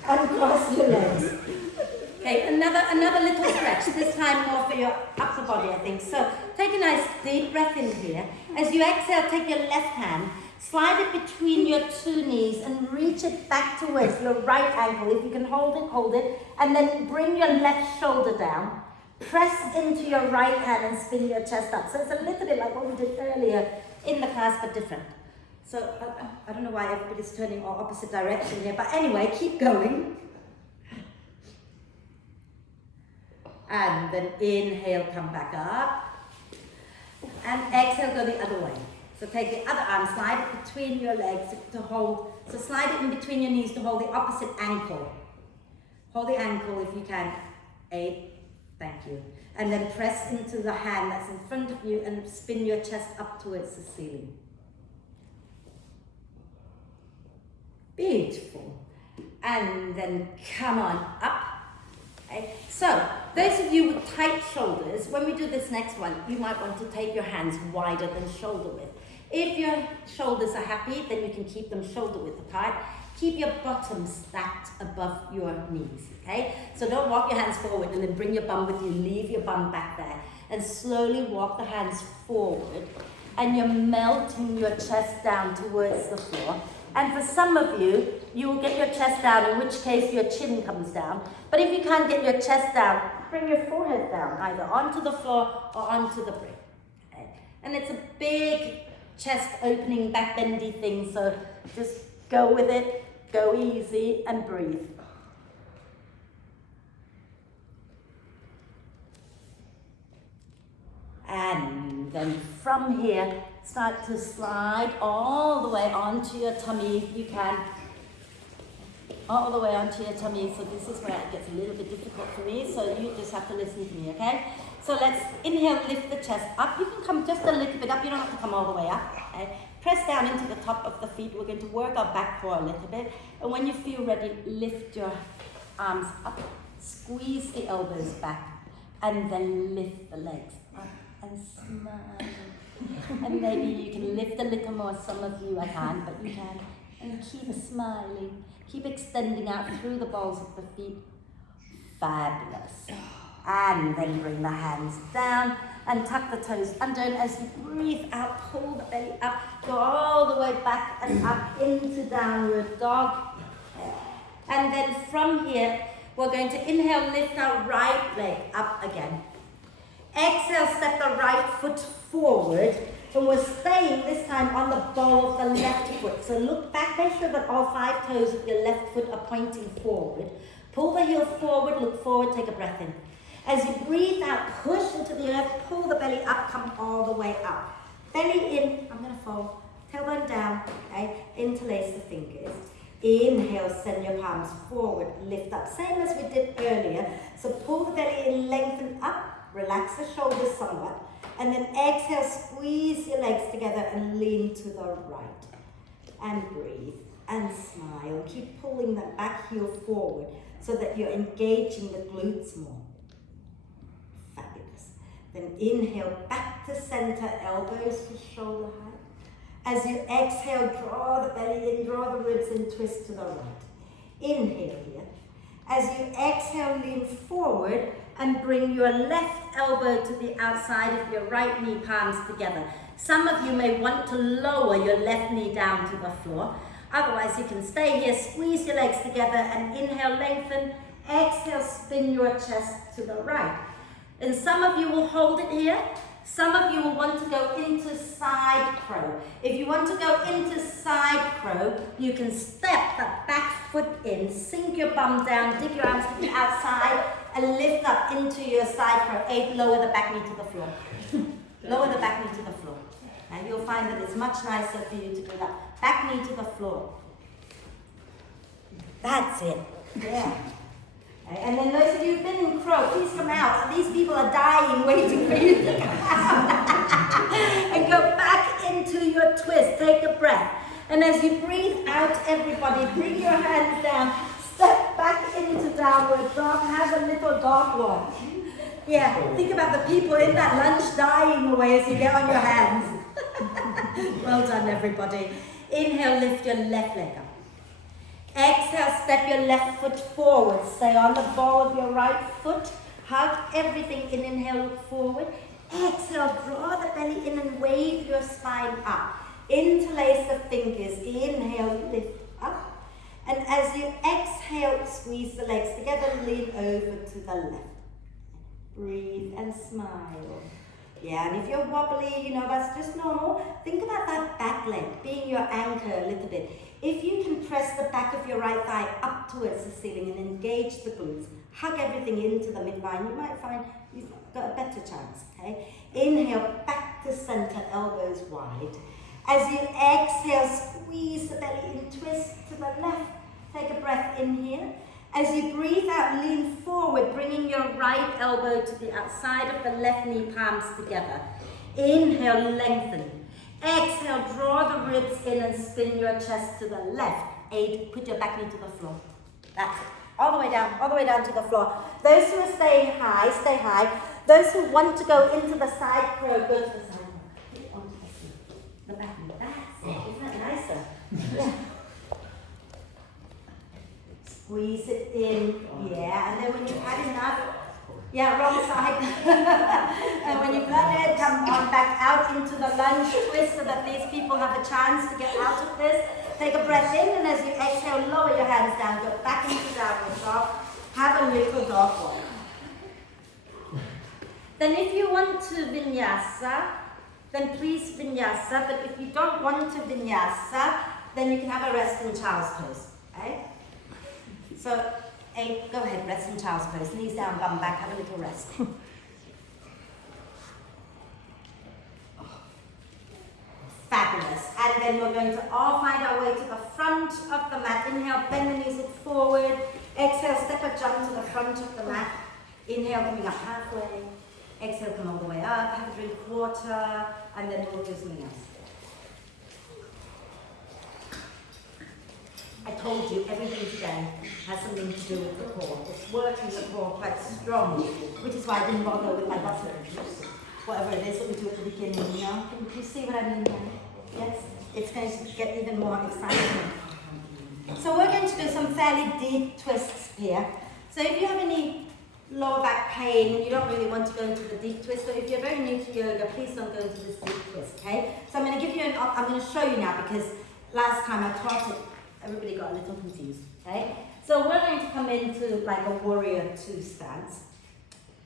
Uncross your legs. Okay, another little stretch, this time more for your upper body, I think. So, take a nice deep breath in here. As you exhale, take your left hand, slide it between your two knees and reach it back towards your right ankle. If you can hold it. And then bring your left shoulder down. Press into your right hand and spin your chest up. So it's a little bit like what we did earlier in the class, but different. So I don't know why everybody's turning all opposite direction here. But anyway, keep going. And then inhale, come back up. And exhale, go the other way. So take the other arm, slide it between your legs to hold. So slide it in between your knees to hold the opposite ankle. Hold the ankle if you can. 8, thank you. And then press into the hand that's in front of you and spin your chest up towards the ceiling. Beautiful. And then come on up. Okay. So Those of you with tight shoulders, when we do this next one, you might want to take your hands wider than shoulder width. If your shoulders are happy, then you can keep them shoulder width apart. Keep your bottom stacked above your knees, okay? So don't walk your hands forward and then bring your bum with you. Leave your bum back there. And slowly walk the hands forward. And you're melting your chest down towards the floor. And for some of you, you will get your chest down, in which case your chin comes down. But if you can't get your chest down, bring your forehead down, either onto the floor or onto the brick. Okay? And it's a big chest opening, back bendy thing, so just go with it. Go easy and breathe. And then from here, start to slide all the way onto your tummy if you can. All the way onto your tummy. So this is where it gets a little bit difficult for me, so you just have to listen to me, okay? So let's inhale, lift the chest up. You can come just a little bit up, you don't have to come all the way up. Okay? Press down into the top of the feet. We're going to work our back core a little bit. And when you feel ready, lift your arms up. Squeeze the elbows back. And then lift the legs up and smile. And maybe you can lift a little more. Some of you I can't, but you can. And keep smiling. Keep extending out through the balls of the feet. Fabulous. And then bring the hands down and tuck the toes under, and as you breathe out, pull the belly up, go all the way back and up into downward dog. And then from here, we're going to inhale, lift our right leg up again. Exhale, step the right foot forward, and we're staying this time on the ball of the left foot. So look back, make sure that all 5 toes of your left foot are pointing forward. Pull the heel forward, look forward, take a breath in. As you breathe out, push into the earth, pull the belly up, come all the way up. Belly in, I'm going to fold, tailbone down, okay? Interlace the fingers. Inhale, send your palms forward, lift up, same as we did earlier. So pull the belly in, lengthen up, relax the shoulders somewhat. And then exhale, squeeze your legs together and lean to the right. And breathe and smile. Keep pulling that back heel forward so that you're engaging the glutes more. Then inhale, back to center, elbows to shoulder height. As you exhale, draw the belly in, draw the ribs in, twist to the right. Inhale here. As you exhale, lean forward and bring your left elbow to the outside of your right knee, palms together. Some of you may want to lower your left knee down to the floor. Otherwise, you can stay here, squeeze your legs together and inhale, lengthen. Exhale, spin your chest to the right. And some of you will hold it here. Some of you will want to go into side crow. If you want to go into side crow, you can step that back foot in, sink your bum down, dig your arms to the outside, and lift up into your side crow. 8, lower the back knee to the floor. Lower the back knee to the floor. And you'll find that it's much nicer for you to do that. Back knee to the floor. That's it. Yeah. And then those of you who've been in crow, please come out. These people are dying waiting for you to come out. And go back into your twist. Take a breath. And as you breathe out, everybody, bring your hands down. Step back into downward dog. Have a little dog walk. Yeah, think about the people in that lunch dying away as you get on your hands. Well done, everybody. Inhale, lift your left leg up. Exhale, step your left foot forward. Stay on the ball of your right foot. Hug everything in. Inhale, look forward. Exhale, draw the belly in and wave your spine up. Interlace the fingers. Inhale, lift up. And as you exhale, squeeze the legs together, lean over to the left. Breathe and smile. Yeah, and if you're wobbly, that's just normal. Think about that back leg being your anchor a little bit. If you can press the back of your right thigh up towards the ceiling and engage the glutes, hug everything into the midline, you might find you've got a better chance, okay? Inhale, back to center, elbows wide. As you exhale, squeeze the belly in, twist to the left. Take a breath in here. As you breathe out, lean forward, bringing your right elbow to the outside of the left knee, palms together. Inhale, lengthen. Exhale, draw the ribs in and spin your chest to the left. 8, put your back knee to the floor. That's it. all the way down to the floor. Those who are staying high, stay high. Those who want to go into the side crow, go to the side crow. The back knee, that's it. Isn't that nicer? Yeah. Squeeze it in, yeah, and then when you've had enough, yeah, wrong side. And when you've done it, come on back out into the lunge twist so that these people have a chance to get out of this. Take a breath in, and as you exhale, lower your hands down, go back into downward dog. Have a little dog walk. Then if you want to vinyasa, then please vinyasa, but if you don't want to vinyasa, then you can have a rest in child's pose, okay? So, go ahead, rest in child's pose, knees down, bum back, have a little rest. Fabulous. And then we're going to all find our way to the front of the mat. Inhale, bend the knees, look forward. Exhale, step or jump to the front of the mat. Inhale, coming up halfway. Exhale, come all the way up, have a drink water, and then we'll do something else. I told you everything today has something to do with the core. It's working the core quite strongly, which is why I didn't bother with my button. Whatever it is that we do at the beginning, you know? Can you see what I mean there? Yes? It's going to get even more exciting. So we're going to do some fairly deep twists here. So if you have any lower back pain and you don't really want to go into the deep twist, or if you're very new to yoga, please don't go into this deep twist, okay? So I'm going to give you I'm going to show you now, because last time I taught it, everybody got a little confused, okay? So we're going to come into like a warrior two stance.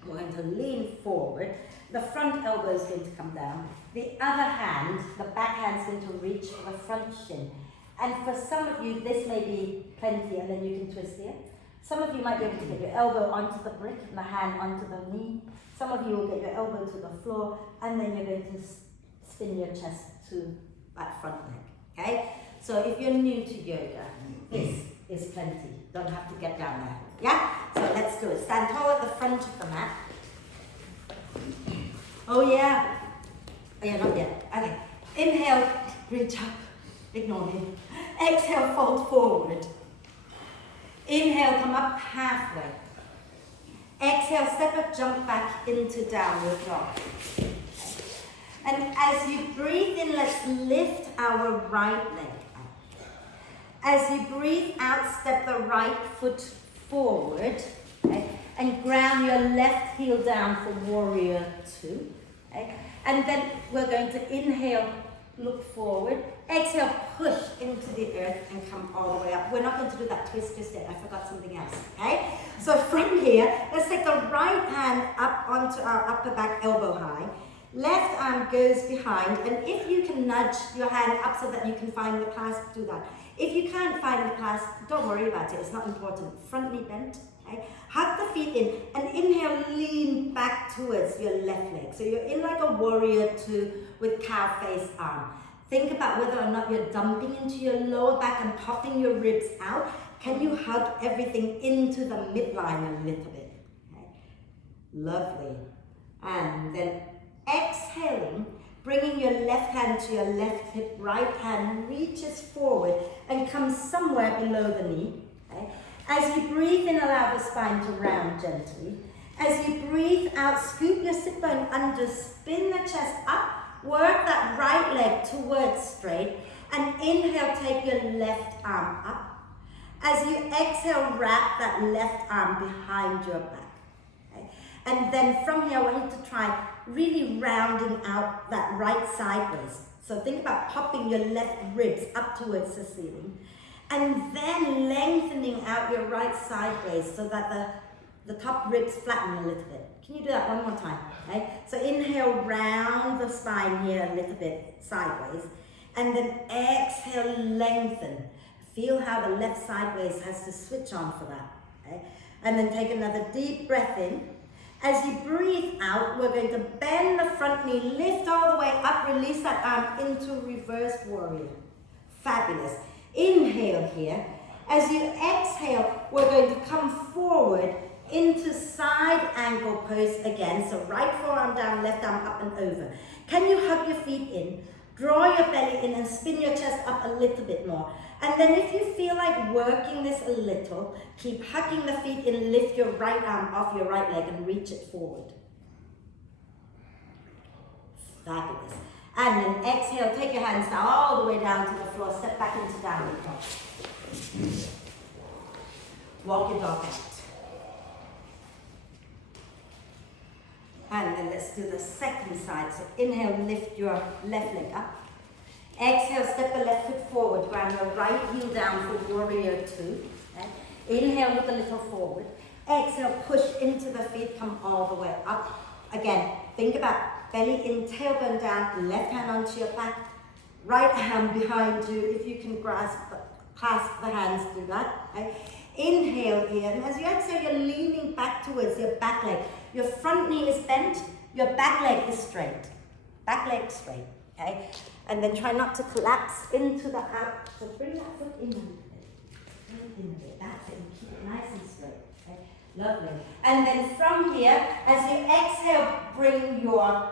We're going to lean forward. The front elbow is going to come down. The other hand, the back hand, is going to reach for the front shin. And for some of you, this may be plenty, and then you can twist here. Some of you might be able to get your elbow onto the brick and the hand onto the knee. Some of you will get your elbow to the floor, and then you're going to spin your chest to that front leg, okay? So if you're new to yoga, this is plenty. Don't have to get down there, yeah? So let's do it. Stand tall at the front of the mat. Oh yeah. Oh yeah, not yet. Okay. Inhale, reach up. Ignore me. Exhale, fold forward. Inhale, come up halfway. Exhale, step up, jump back into downward dog. And as you breathe in, let's lift our right leg up. As you breathe out, step the right foot forward, okay, and ground your left heel down for warrior two. Okay. And then we're going to inhale, look forward. Exhale, push into the earth and come all the way up. We're not going to do that twist just yet. I forgot something else, okay? So from here, let's take the right hand up onto our upper back, elbow high. Left arm goes behind, and if you can nudge your hand up so that you can find the clasp, do that. If you can't find the clasp, don't worry about it. It's not important. Front knee bent, okay? Hug the feet in, and inhale, lean back towards your left leg. So you're in like a warrior two with cow face arm. Think about whether or not you're dumping into your lower back and popping your ribs out. Can you hug everything into the midline a little bit? Okay. Lovely. And then exhaling, bringing your left hand to your left hip, right hand reaches forward and comes somewhere below the knee. Okay. As you breathe in, allow the spine to round gently. As you breathe out, scoop your sit bone under, spin the chest up. Work that right leg towards straight, and inhale, take your left arm up. As you exhale, wrap that left arm behind your back. Okay? And then from here, I want you to try really rounding out that right sideways. So think about popping your left ribs up towards the ceiling, and then lengthening out your right sideways so that the top ribs flatten a little bit. Can you do that one more time? Okay? So inhale, round the spine here a little bit sideways, and then exhale, lengthen. Feel how the left sideways has to switch on for that. Okay? And then take another deep breath in. As you breathe out, we're going to bend the front knee, lift all the way up, release that arm into reverse warrior. Fabulous. Inhale here. As you exhale, we're going to come forward into side angle pose again. So right forearm down, left arm up and over. Can you hug your feet in? Draw your belly in and spin your chest up a little bit more. And then if you feel like working this a little, keep hugging the feet in, lift your right arm off your right leg and reach it forward. Fabulous. And then exhale, take your hands down all the way down to the floor, step back into downward dog. Walk your dog out. And then let's do the second side. So inhale, lift your left leg up. Exhale, step the left foot forward, ground your right heel down for warrior two. Okay? Inhale, look a little forward. Exhale, push into the feet, come all the way up. Again, think about belly in, tailbone down, left hand onto your back, right hand behind you. If you can clasp the hands, do that. Okay? Inhale here, and as you exhale, you're leaning back towards your back leg. Your front knee is bent, your back leg is straight. Back leg straight, okay? And then try not to collapse into the out. So bring that foot in a little bit. In a bit, that's it, and keep it nice and straight, okay? Lovely. And then from here, as you exhale, bring your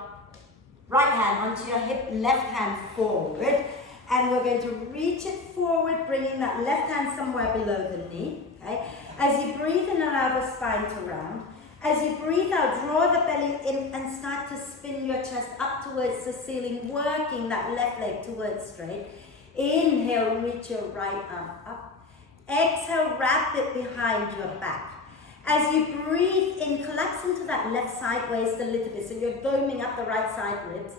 right hand onto your hip, left hand forward. And we're going to reach it forward, bringing that left hand somewhere below the knee. Okay? As you breathe in, allow the spine to round. As you breathe out, draw the belly in and start to spin your chest up towards the ceiling, working that left leg towards straight. Inhale, reach your right arm up. Exhale, wrap it behind your back. As you breathe in, collapse into that left side waist a little bit, so you're doming up the right side ribs.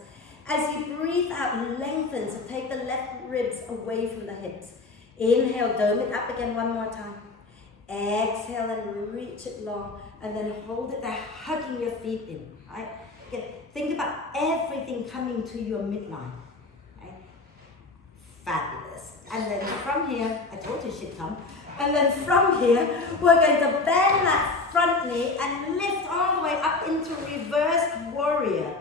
As you breathe out, lengthen, so take the left ribs away from the hips. Inhale, dome it up again one more time. Exhale and reach it long, and then hold it there, hugging your feet in. Right? Again, think about everything coming to your midline. Right? Fabulous. And then from here, I told you she'd come. And then from here, we're going to bend that front knee and lift all the way up into reverse warrior.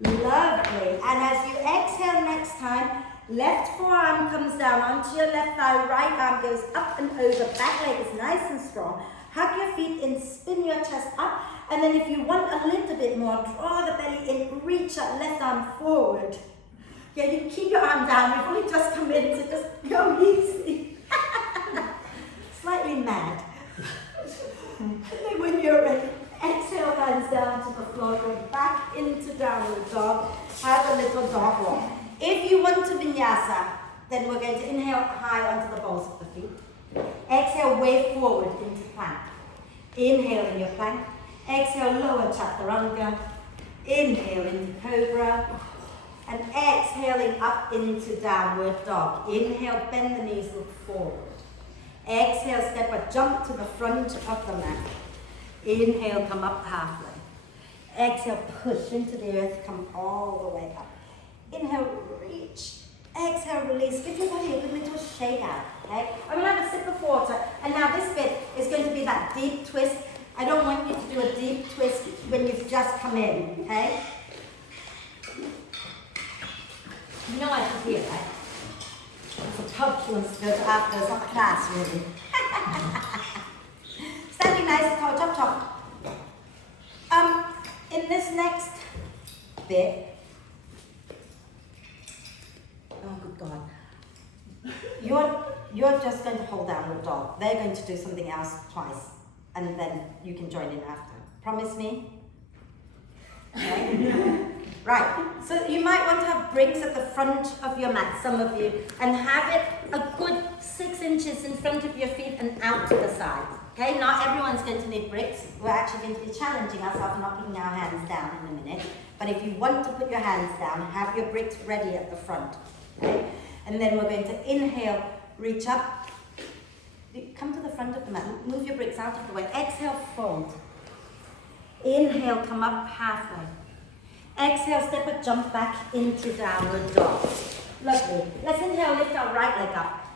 Lovely. And as you exhale next time, left forearm comes down onto your left thigh, right arm goes up and over, back leg is nice and strong. Hug your feet in, spin your chest up, and then if you want a little bit more, draw the belly in, reach that left arm forward. Yeah, you can keep your arm down, we've only just come in, so just go easy. Slightly mad. And then when you're ready, exhale, hands down to the floor, go back into downward dog, have a little dog walk. If you want to vinyasa, then we're going to inhale high onto the balls of the feet. Exhale, wave forward into plank. Inhale in your plank. Exhale, lower chaturanga. Inhale into cobra. And exhaling up into downward dog. Inhale, bend the knees, look forward. Exhale, step or jump to the front of the mat. Inhale, come up halfway. Exhale, push into the earth, come all the way up. Inhale, reach. Exhale, release. Give your body a good little shake out. Okay? I'm going to have a sip of water. And now this bit is going to be that deep twist. I don't want you to do a deep twist when you've just come in. Okay? You know I can hear, right? It's a tub she wants to go to after. It's not a class, really. Standing nice and tall, top. In this next bit, oh good God, you're just going to hold downward dog. They're going to do something else twice, and then you can join in after. Promise me? Okay. Right, so you might want to have bricks at the front of your mat, some of you, and have it a good 6 inches in front of your feet and out to the sides. Okay, not everyone's going to need bricks. We're actually going to be challenging ourselves, knocking our hands down in a minute. But if you want to put your hands down, have your bricks ready at the front. Okay, and then we're going to inhale, reach up, come to the front of the mat, move your bricks out of the way. Exhale, fold. Inhale, come up halfway. Exhale, step or jump back into downward dog. Lovely. Let's inhale, lift our right leg up.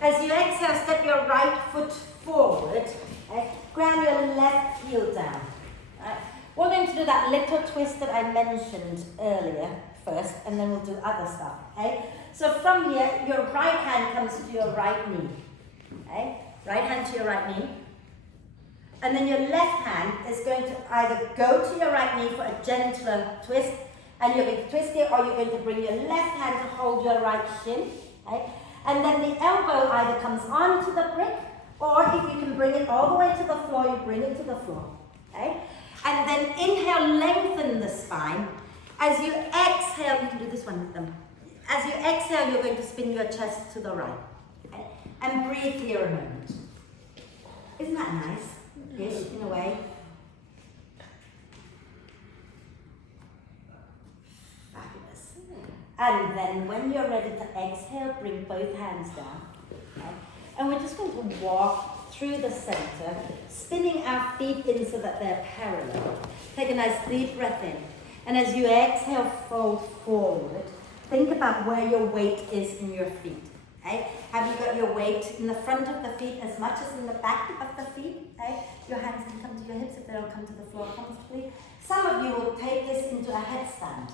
As you exhale, step your right foot forward. Okay? Ground your left heel down. Right? We're going to do that little twist that I mentioned earlier first, and then we'll do other stuff. Okay? So from here, your right hand comes to your right knee. Okay? Right hand to your right knee. And then your left hand is going to either go to your right knee for a gentler twist, And you're going to twist it, or you're going to bring your left hand to hold your right shin. Okay? And then the elbow either comes onto the brick, or if you can bring it all the way to the floor, you bring it to the floor. Okay? And then inhale, lengthen the spine. As you exhale, you can do this one with them. As you exhale, you're going to spin your chest to the right. Okay? And breathe here a moment. Isn't that nice? Yes, in a way. Fabulous. And then when you're ready to exhale, bring both hands down. Okay? And we're just going to walk through the center, spinning our feet in so that they're parallel. Take a nice deep breath in. And as you exhale, fold forward. Think about where your weight is in your feet. Okay? Have you got your weight in the front of the feet as much as in the back of the feet? Okay? Your hands can come to your hips if they don't come to the floor comfortably. Some of you will take this into a headstand.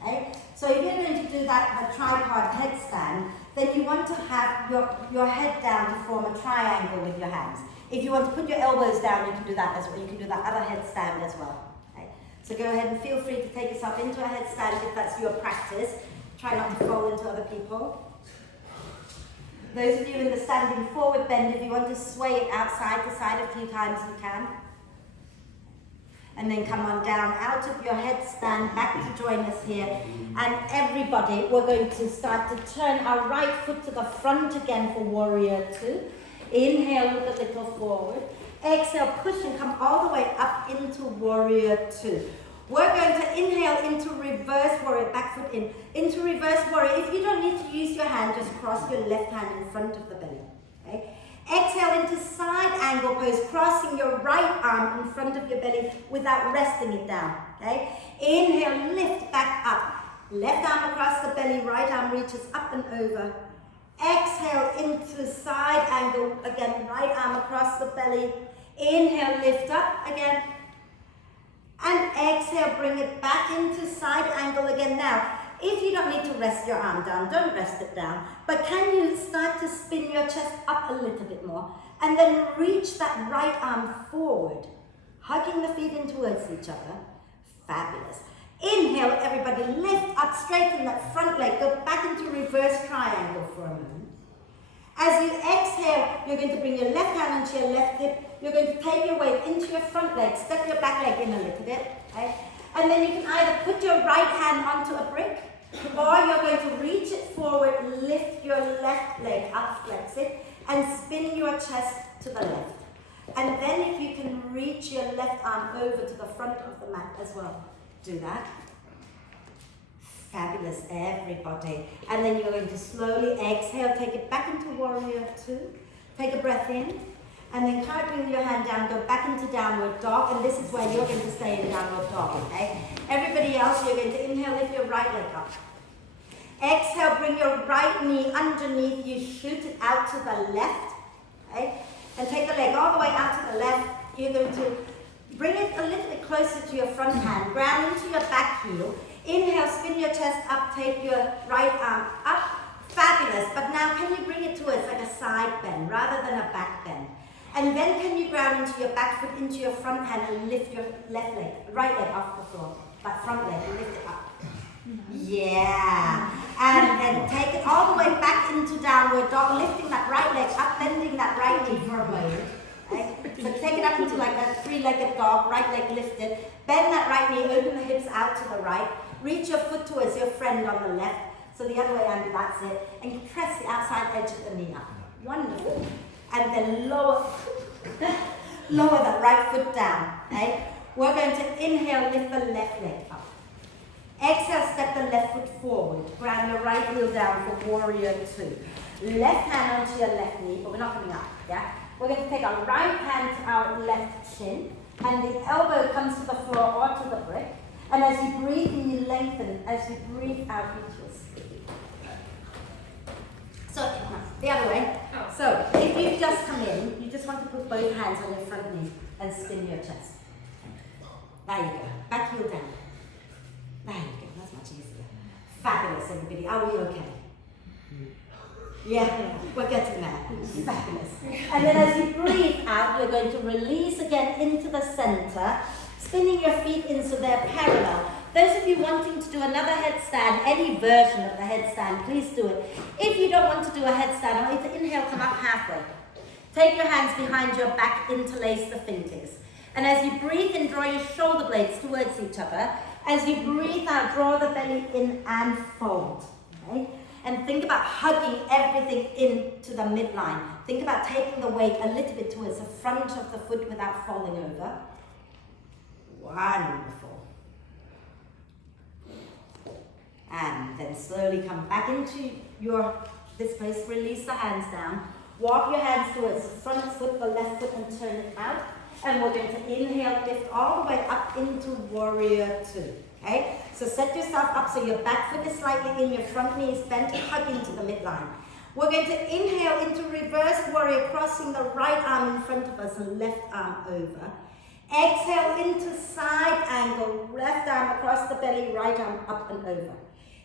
Okay? So if you're going to do that, the tripod headstand, then you want to have your head down to form a triangle with your hands. If you want to put your elbows down, you can do that as well. You can do that other headstand as well. Okay? So go ahead and feel free to take yourself into a headstand if that's your practice. Try not to fall into other people. Those of you in the standing forward bend, if you want to sway it outside to side a few times, you can. And then come on down out of your headstand, back to join us here. And everybody, we're going to start to turn our right foot to the front again for warrior two. Inhale, look a little forward. Exhale, push and come all the way up into warrior two. We're going to inhale into reverse warrior, back foot in. Into reverse warrior. If you don't need to use your hand, just cross your left hand in front of the belly. Okay? Exhale into side angle pose, crossing your right arm in front of your belly without resting it down. Okay? Inhale, lift back up. Left arm across the belly, right arm reaches up and over. Exhale into side angle again, right arm across the belly. Inhale, lift up again. And exhale, bring it back into side angle again. Now, if you don't need to rest your arm down, don't rest it down. But can you start to spin your chest up a little bit more? And then reach that right arm forward, hugging the feet in towards each other. Fabulous. Inhale, everybody, lift up, straighten that front leg. Go back into reverse triangle for a moment. As you exhale, you're going to bring your left hand onto your left hip. You're going to take your weight into your front leg, step your back leg in a little bit, okay? And then you can either put your right hand onto a brick, or you're going to reach it forward, lift your left leg up, flex it, and spin your chest to the left. And then if you can reach your left arm over to the front of the mat as well, do that. Fabulous, everybody. And then you're going to slowly exhale, take it back into warrior two. Take a breath in, and then kind of bring your hand down, go back into downward dog, and this is where you're going to stay in downward dog, okay? Everybody else, you're going to inhale, lift your right leg up. Exhale, bring your right knee underneath you, shoot it out to the left, okay? And take the leg all the way out to the left. You're going to bring it a little bit closer to your front hand, ground into your back heel. Inhale, spin your chest up, take your right arm up. Fabulous, but now can you bring it towards like a side bend rather than a back bend? And then can you ground into your back foot, into your front hand and lift your left leg, right leg off the floor. That front leg, lift it up. Yeah. And then take it all the way back into downward dog, lifting that right leg up, bending that right knee for a moment. Okay? So take it up into like a three-legged dog, right leg lifted. Bend that right knee, open the hips out to the right. Reach your foot towards your friend on the left. So the other way under, that's it. And you press the outside edge of the knee up. Wonderful. And then lower that right foot down. Okay? We're going to inhale, lift the left leg up. Exhale, step the left foot forward. Ground your right heel down for warrior two. Left hand onto your left knee, but we're not coming up. Yeah? We're going to take our right hand to our left shin, and the elbow comes to the floor or to the brick. And as you breathe in, you lengthen. As you breathe out, you twist. So, the other way. So, if you've just come in, you just want to put both hands on your front knee and spin your chest. There you go. Back heel down. There you go. That's much easier. Fabulous, everybody. Are we okay? Yeah, we're getting there. Fabulous. And then as you breathe out, you're going to release again into the center, spinning your feet in so they're parallel. Those of you wanting to do another headstand, any version of the headstand, please do it. If you don't want to do a headstand, I want you to inhale, come up halfway. Take your hands behind your back, interlace the fingers. And as you breathe in, draw your shoulder blades towards each other. As you breathe out, draw the belly in and fold. Okay? And think about hugging everything into the midline. Think about taking the weight a little bit towards the front of the foot without falling over. Wonderful. And then slowly come back into this place. Release the hands down. Walk your hands towards the front foot, the left foot, and turn it out. And we're going to inhale, lift all the way up into Warrior Two. Okay? So set yourself up so your back foot is slightly in, your front knee is bent, hug into the midline. We're going to inhale into Reverse Warrior, crossing the right arm in front of us and left arm over. Exhale into side angle, left arm across the belly, right arm up and over.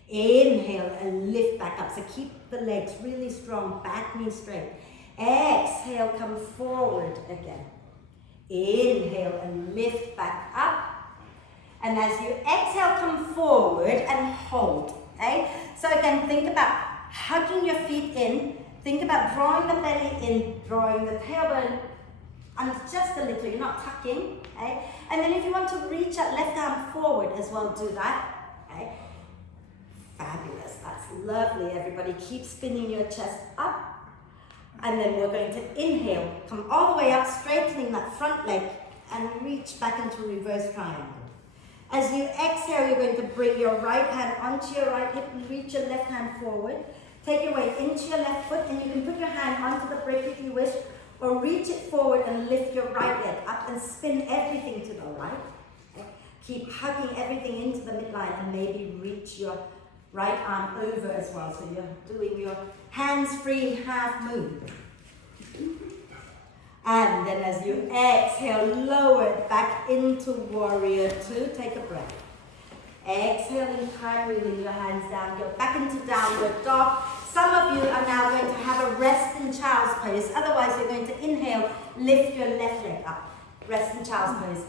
Inhale and lift back up. So keep the legs really strong, back knee straight. Exhale, come forward again. Inhale and lift back up. And as you exhale, come forward and hold. Okay? So again, think about hugging your feet in. Think about drawing the belly in, drawing the tailbone and just a little, you're not tucking. Okay? And then if you want to reach that left arm forward as well, do that. Okay? Fabulous, that's lovely. Everybody keep spinning your chest up. And then we're going to inhale, come all the way up, straightening that front leg and reach back into reverse triangle. As you exhale, you're going to bring your right hand onto your right hip and reach your left hand forward. Take your weight into your left foot and you can put your hand onto the brick if you wish, or reach it forward and lift your right leg up and spin everything to the right. Okay. Keep hugging everything into the midline and maybe reach your right arm over as well. So you're doing your hands-free half move. And then as you exhale, lower it back into Warrior Two. Take a breath. Exhaling time, wheeling your hands down. Go back into Downward Dog. Some of you are now going to have a rest in child's pose. Otherwise, you're going to inhale, lift your left leg up. Rest in child's pose,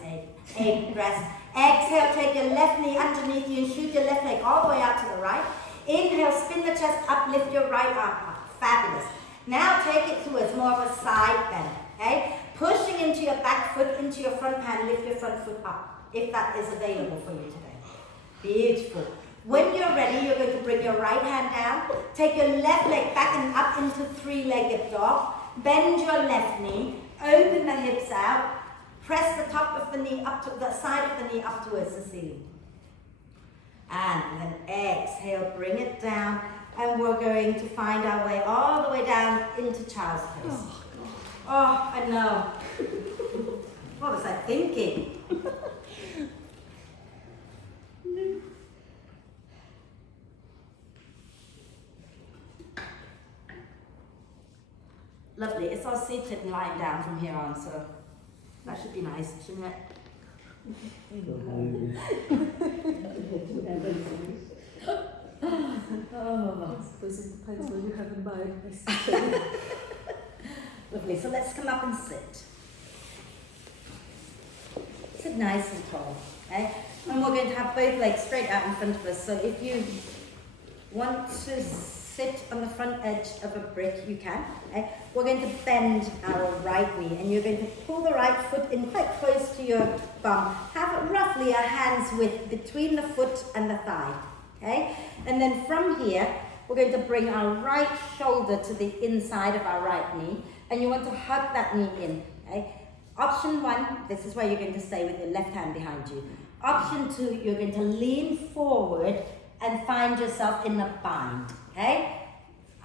eight, rest. Exhale, take your left knee underneath you and shoot your left leg all the way out to the right. Inhale, spin the chest up, lift your right arm up. Fabulous. Now take it towards more of a side bend. Okay? Pushing into your back foot, into your front hand, lift your front foot up, if that is available for you today. Beautiful. When you're ready, you're going to bring your right hand down, take your left leg back and up into three-legged dog, bend your left knee, open the hips out, press the top of the knee up to the side of the knee up towards the ceiling. And then exhale, bring it down, and we're going to find our way all the way down into child's pose. Oh, I know. What was I thinking? Lovely. It's all seated and lying down from here on, so that should be nice, shouldn't it? Oh, I suppose it depends what you have in mind. Lovely. So let's come up and sit. Sit nice and tall. Okay? And we're going to have both legs straight out in front of us. So if you want to sit on the front edge of a brick, you can. Okay? We're going to bend our right knee and you're going to pull the right foot in quite close to your bum. Have roughly a hand's width between the foot and the thigh. Okay? And then from here, we're going to bring our right shoulder to the inside of our right knee and you want to hug that knee in. Okay? Option one, this is where you're going to stay with your left hand behind you. Option two, you're going to lean forward and find yourself in a bind. Okay?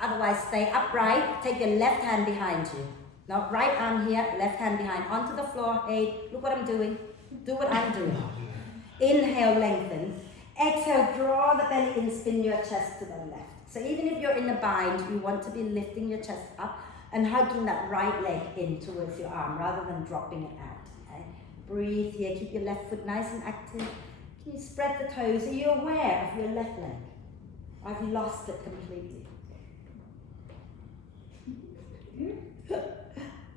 Otherwise, stay upright. Take your left hand behind you. Now, right arm here, left hand behind. Onto the floor. Hey, look what I'm doing. Do what I'm doing. Inhale, lengthen. Exhale, draw the belly in, spin your chest to the left. So even if you're in a bind, you want to be lifting your chest up and hugging that right leg in towards your arm rather than dropping it out. Okay? Breathe here. Keep your left foot nice and active. Can you spread the toes? Are you aware of your left leg? Or have you lost it completely?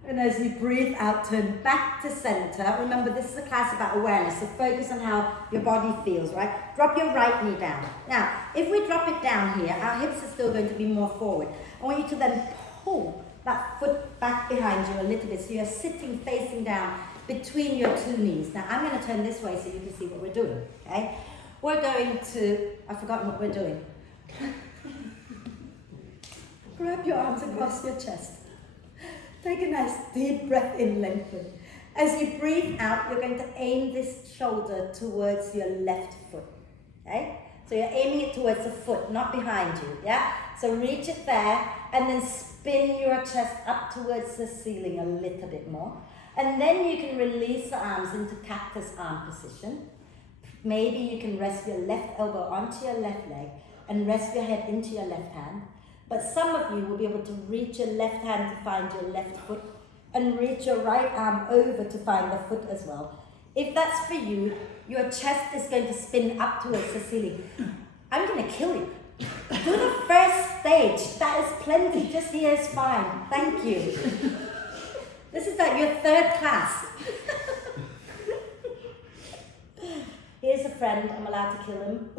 And as you breathe out, turn back to center. Remember, this is a class about awareness, so focus on how your body feels, right? Drop your right knee down. Now, if we drop it down here, our hips are still going to be more forward. I want you to then pull that foot back behind you a little bit, so you're sitting facing down between your two knees. Now, I'm going to turn this way so you can see what we're doing, okay? We're going to, I've forgotten what we're doing. Grab your arms across your chest. Take a nice deep breath in, lengthen. As you breathe out, you're going to aim this shoulder towards your left foot, okay? So you're aiming it towards the foot, not behind you, yeah? So reach it there, and then spin your chest up towards the ceiling a little bit more. And then you can release the arms into cactus arm position. Maybe you can rest your left elbow onto your left leg and rest your head into your left hand. But some of you will be able to reach your left hand to find your left foot and reach your right arm over to find the foot as well. If that's for you, your chest is going to spin up towards the ceiling. I'm going to kill you. Do the first stage. That is plenty. Just here is fine. Thank you. This is like your third class. Here's a friend. I'm allowed to kill him.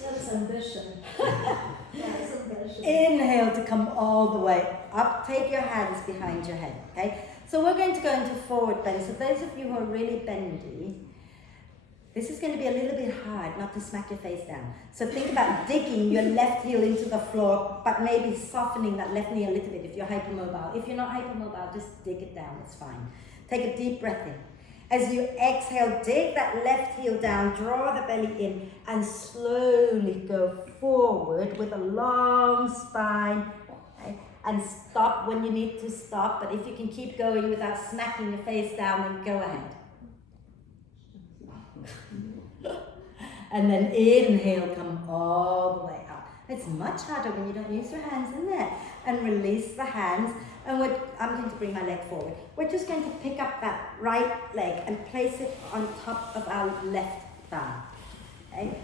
That's ambition. That's ambition. Inhale to come all the way up. Take your hands behind your head, okay? So we're going to go into forward bend. So those of you who are really bendy, this is going to be a little bit hard not to smack your face down. So think about digging your left heel into the floor, but maybe softening that left knee a little bit if you're hypermobile. If you're not hypermobile, just dig it down, it's fine. Take a deep breath in. As you exhale, dig that left heel down, draw the belly in, and slowly go forward with a long spine. Okay? And stop when you need to stop, but if you can keep going without smacking your face down, then go ahead. And then inhale, come all the way up. It's much harder when you don't use your hands in there. And release the hands. And I'm going to bring my leg forward. We're just going to pick up that right leg and place it on top of our left thigh. Okay?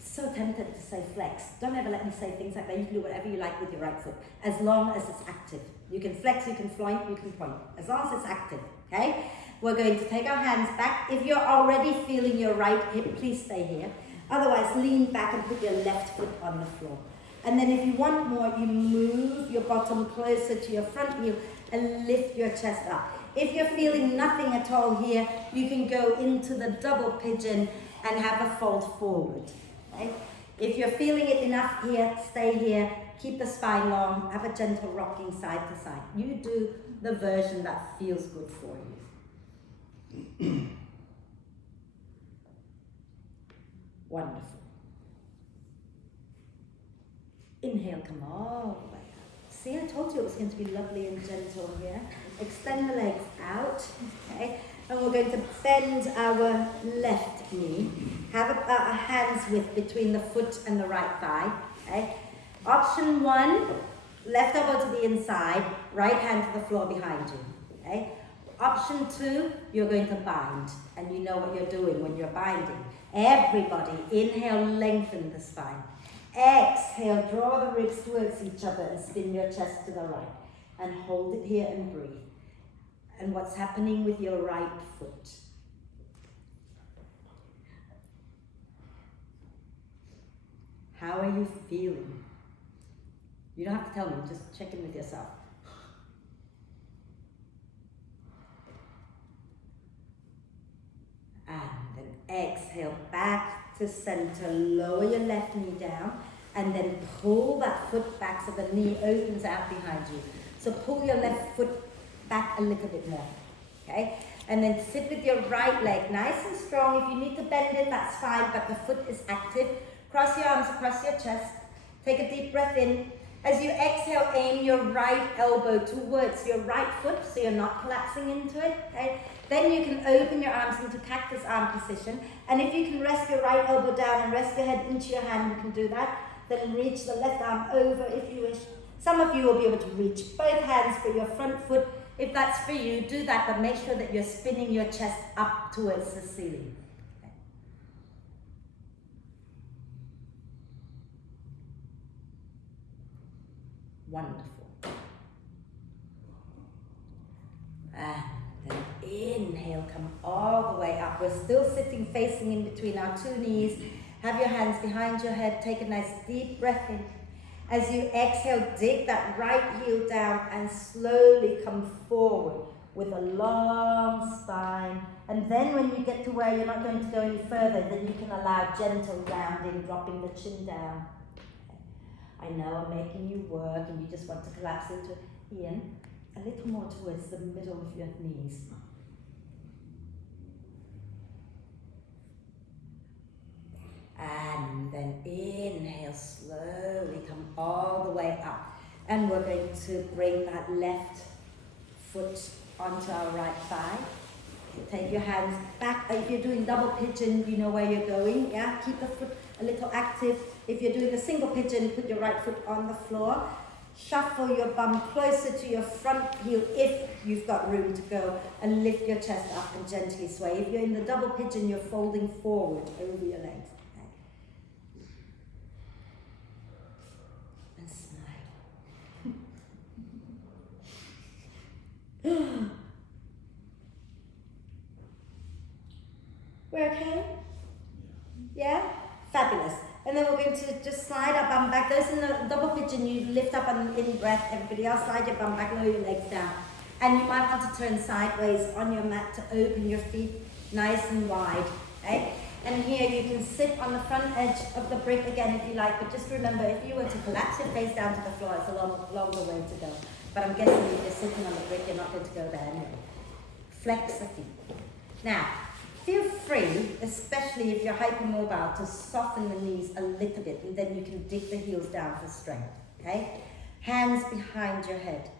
So tempted to say flex. Don't ever let me say things like that. You can do whatever you like with your right foot, as long as it's active. You can flex, you can point, you can point, as long as it's active. Okay? We're going to take our hands back. If you're already feeling your right hip, please stay here. Otherwise, lean back and put your left foot on the floor. And then if you want more, you move your bottom closer to your front heel and lift your chest up. If you're feeling nothing at all here, you can go into the double pigeon and have a fold forward. Okay? If you're feeling it enough here, stay here. Keep the spine long. Have a gentle rocking side to side. You do the version that feels good for you. Wonderful. Inhale, come all the way up. See, I told you it was going to be lovely and gentle here. Extend the legs out, okay? And we're going to bend our left knee. Have a hand's width between the foot and the right thigh, okay? Option 1, left elbow to the inside, right hand to the floor behind you, okay? Option 2, you're going to bind, and you know what you're doing when you're binding. Everybody, inhale, lengthen the spine. Exhale, draw the ribs towards each other and spin your chest to the right. And hold it here and breathe. And what's happening with your right foot? How are you feeling? You don't have to tell me, just check in with yourself. And then exhale back to center, lower your left knee down, and then pull that foot back so the knee opens out behind you. So pull your left foot back a little bit more, okay? And then sit with your right leg nice and strong. If you need to bend it, that's fine, but the foot is active. Cross your arms across your chest. Take a deep breath in. As you exhale, aim your right elbow towards your right foot so you're not collapsing into it, okay? Then you can open your arms into cactus arm position. And if you can rest your right elbow down and rest your head into your hand, you can do that. Then reach the left arm over if you wish. Some of you will be able to reach both hands for your front foot. If that's for you, do that, but make sure that you're spinning your chest up towards the ceiling. Okay. Wonderful. And then inhale, come all the way up. We're still sitting facing in between our two knees. Have your hands behind your head. Take a nice deep breath in. As you exhale, dig that right heel down and slowly come forward with a long spine. And then when you get to where you're not going to go any further, then you can allow gentle rounding, dropping the chin down. I know I'm making you work and you just want to collapse into it. Ian, a little more towards the middle of your knees. And then inhale, slowly come all the way up. And we're going to bring that left foot onto our right thigh. Take your hands back. If you're doing double pigeon, you know where you're going. Yeah, keep the foot a little active. If you're doing a single pigeon, put your right foot on the floor. Shuffle your bum closer to your front heel if you've got room to go, and lift your chest up and gently sway. If you're in the double pigeon, you're folding forward over your legs. We're okay? Yeah? Fabulous. And then we're going to just slide our bum back. Those in the double pigeon, you lift up on in breath. Everybody else, slide your bum back, lower your legs down. And you might want to turn sideways on your mat to open your feet nice and wide. Okay? And here you can sit on the front edge of the brick again if you like, but just remember, if you were to collapse your face down to the floor, it's a longer way to go. But I'm guessing if you're sitting on the brick, you're not going to go there anyway. Flex the feet. Now, feel free, especially if you're hypermobile, to soften the knees a little bit, and then you can dig the heels down for strength. Okay? Hands behind your head.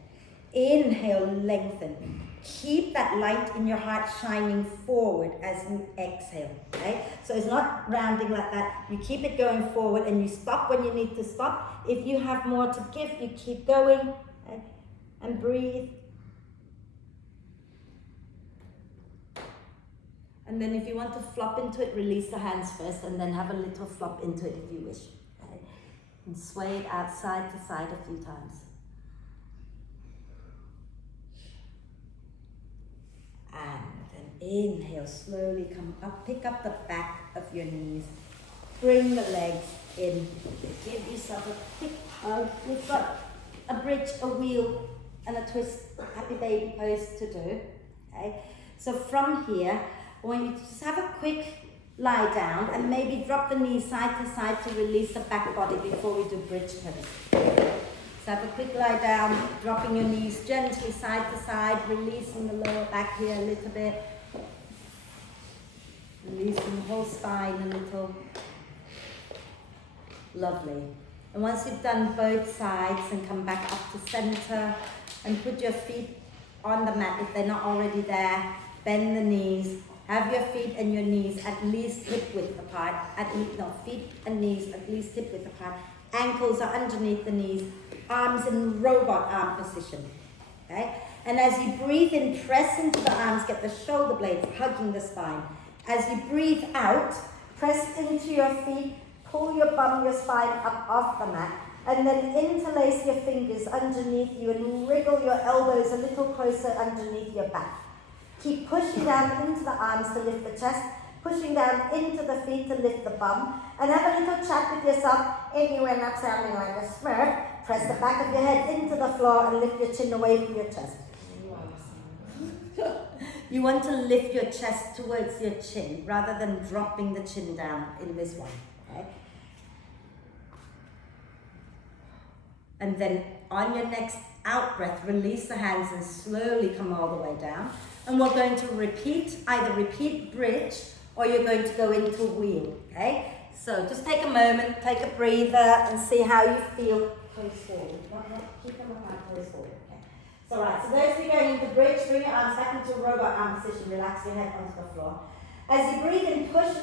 Inhale, lengthen. Keep that light in your heart shining forward as you exhale. Okay? So it's not rounding like that. You keep it going forward, and you stop when you need to stop. If you have more to give, you keep going. Okay? And breathe. And then if you want to flop into it, release the hands first, and then have a little flop into it if you wish. Okay? And sway it out side to side a few times. And then inhale, slowly come up, pick up the back of your knees. Bring the legs in. Give yourself a quick hug. We've got a bridge, a wheel, and a twist, happy baby pose to do. Okay? So from here, I want you to just have a quick lie down and maybe drop the knees side to side to release the back body before we do bridge pose. So have a quick lie down, dropping your knees gently side to side, releasing the lower back here a little bit. Releasing the whole spine a little. Lovely. And once you've done both sides, and come back up to center and put your feet on the mat if they're not already there. Bend the knees. Have your feet and your knees at least hip width apart. Feet and knees at least hip width apart. Ankles are underneath the knees. Arms in robot arm position. Okay? And as you breathe in, press into the arms, get the shoulder blades hugging the spine. As you breathe out, press into your feet, pull your bum, your spine up off the mat, and then interlace your fingers underneath you and wriggle your elbows a little closer underneath your back. Keep pushing down into the arms to lift the chest, pushing down into the feet to lift the bum, and have a little chat with yourself anywhere not sounding like a smurf. Press the back of your head into the floor and lift your chin away from your chest. You want to lift your chest towards your chin rather than dropping the chin down in this one. Okay? And then on your next out breath, release the hands and slowly come all the way down. And we're going to either repeat bridge, or you're going to go into wheel. Okay? So just take a moment, take a breather, and see how you feel. Close forward. Keep them apart, close forward. Okay. So right, so those of you going into bridge, bring your arms back into a robot arm position, relax your head onto the floor. As you breathe in, push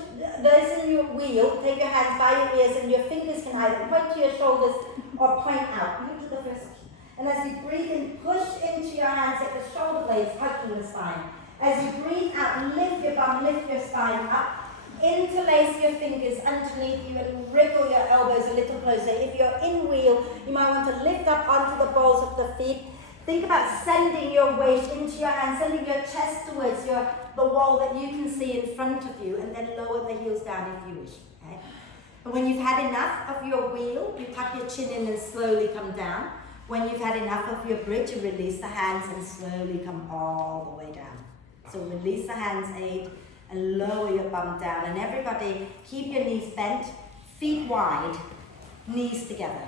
those in your wheel, take your hands by your ears, and your fingers can either point to your shoulders or point out. You do the first section. And as you breathe in, push into your hands, get the shoulder blades hugging the spine. As you breathe out, lift your bum, lift your spine up. Interlace your fingers underneath you and wriggle your elbows a little closer. If you're in wheel, you might want to lift up onto the balls of the feet, Think about sending your weight into your hands, sending your chest towards the wall that you can see in front of you, and then lower the heels down if you wish. Okay? And when you've had enough of your wheel, you tuck your chin in and slowly come down. When you've had enough of your bridge, you release the hands and slowly come all the way down. So release the hands, 8, and lower your bum down. And everybody, keep your knees bent, feet wide, knees together.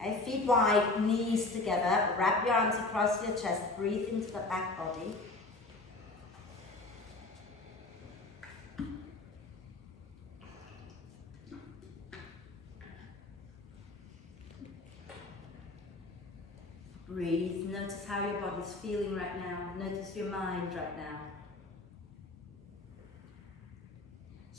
Okay, feet wide, knees together. Wrap your arms across your chest. Breathe into the back body. Breathe. Notice how your body's feeling right now. Notice your mind right now.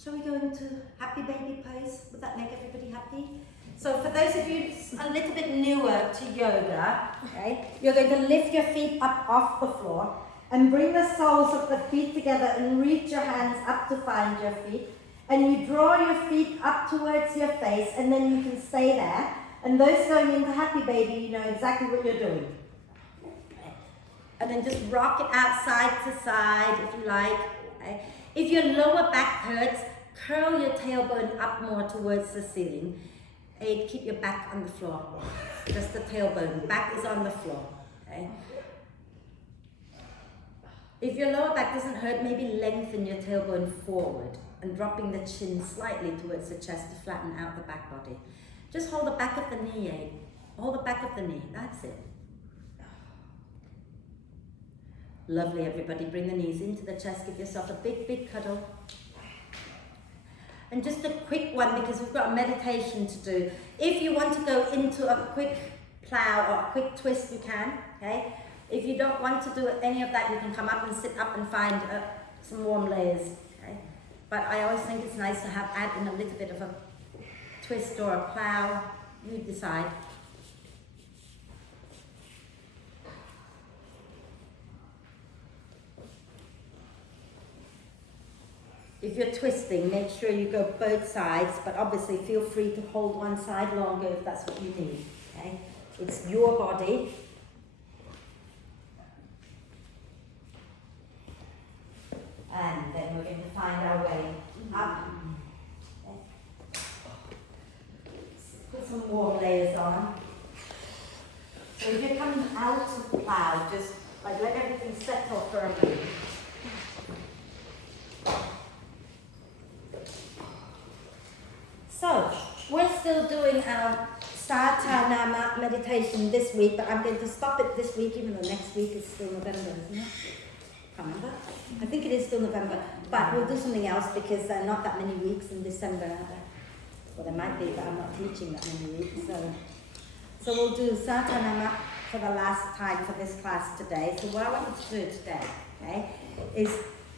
Shall we go into happy baby pose? Would that make everybody happy? So for those of you a little bit newer to yoga, okay, you're going to lift your feet up off the floor and bring the soles of the feet together and reach your hands up to find your feet. And you draw your feet up towards your face, and then you can stay there. And those going into happy baby, you know exactly what you're doing. And then just rock it out side to side if you like. Okay. If your lower back hurts, curl your tailbone up more towards the ceiling. 8, keep your back on the floor. Just the tailbone. Back is on the floor. Okay. If your lower back doesn't hurt, maybe lengthen your tailbone forward and dropping the chin slightly towards the chest to flatten out the back body. Just hold the back of the knee, 8. Hold the back of the knee. That's it. Lovely, everybody. Bring the knees into the chest. Give yourself a big, big cuddle. And just a quick one, because we've got a meditation to do. If you want to go into a quick plow or a quick twist, you can. Okay. If you don't want to do any of that, you can come up and sit up and find some warm layers. Okay. But I always think it's nice to add in a little bit of a twist or a plow. You decide. If you're twisting, make sure you go both sides, but obviously feel free to hold one side longer if that's what you need. Okay? It's your body. And then we're going to find our way up. Okay. Put some warm layers on. So if you're coming out of the plow, just like let everything settle for a moment. So, we're still doing our Satanama meditation this week, but I'm going to stop it this week, even though next week is still November, isn't it? Can't remember. I think it is still November, but we'll do something else because there are not that many weeks in December, are there? Well, there might be, but I'm not teaching that many weeks. So we'll do Satanama for the last time for this class today. So what I want you to do today, okay, is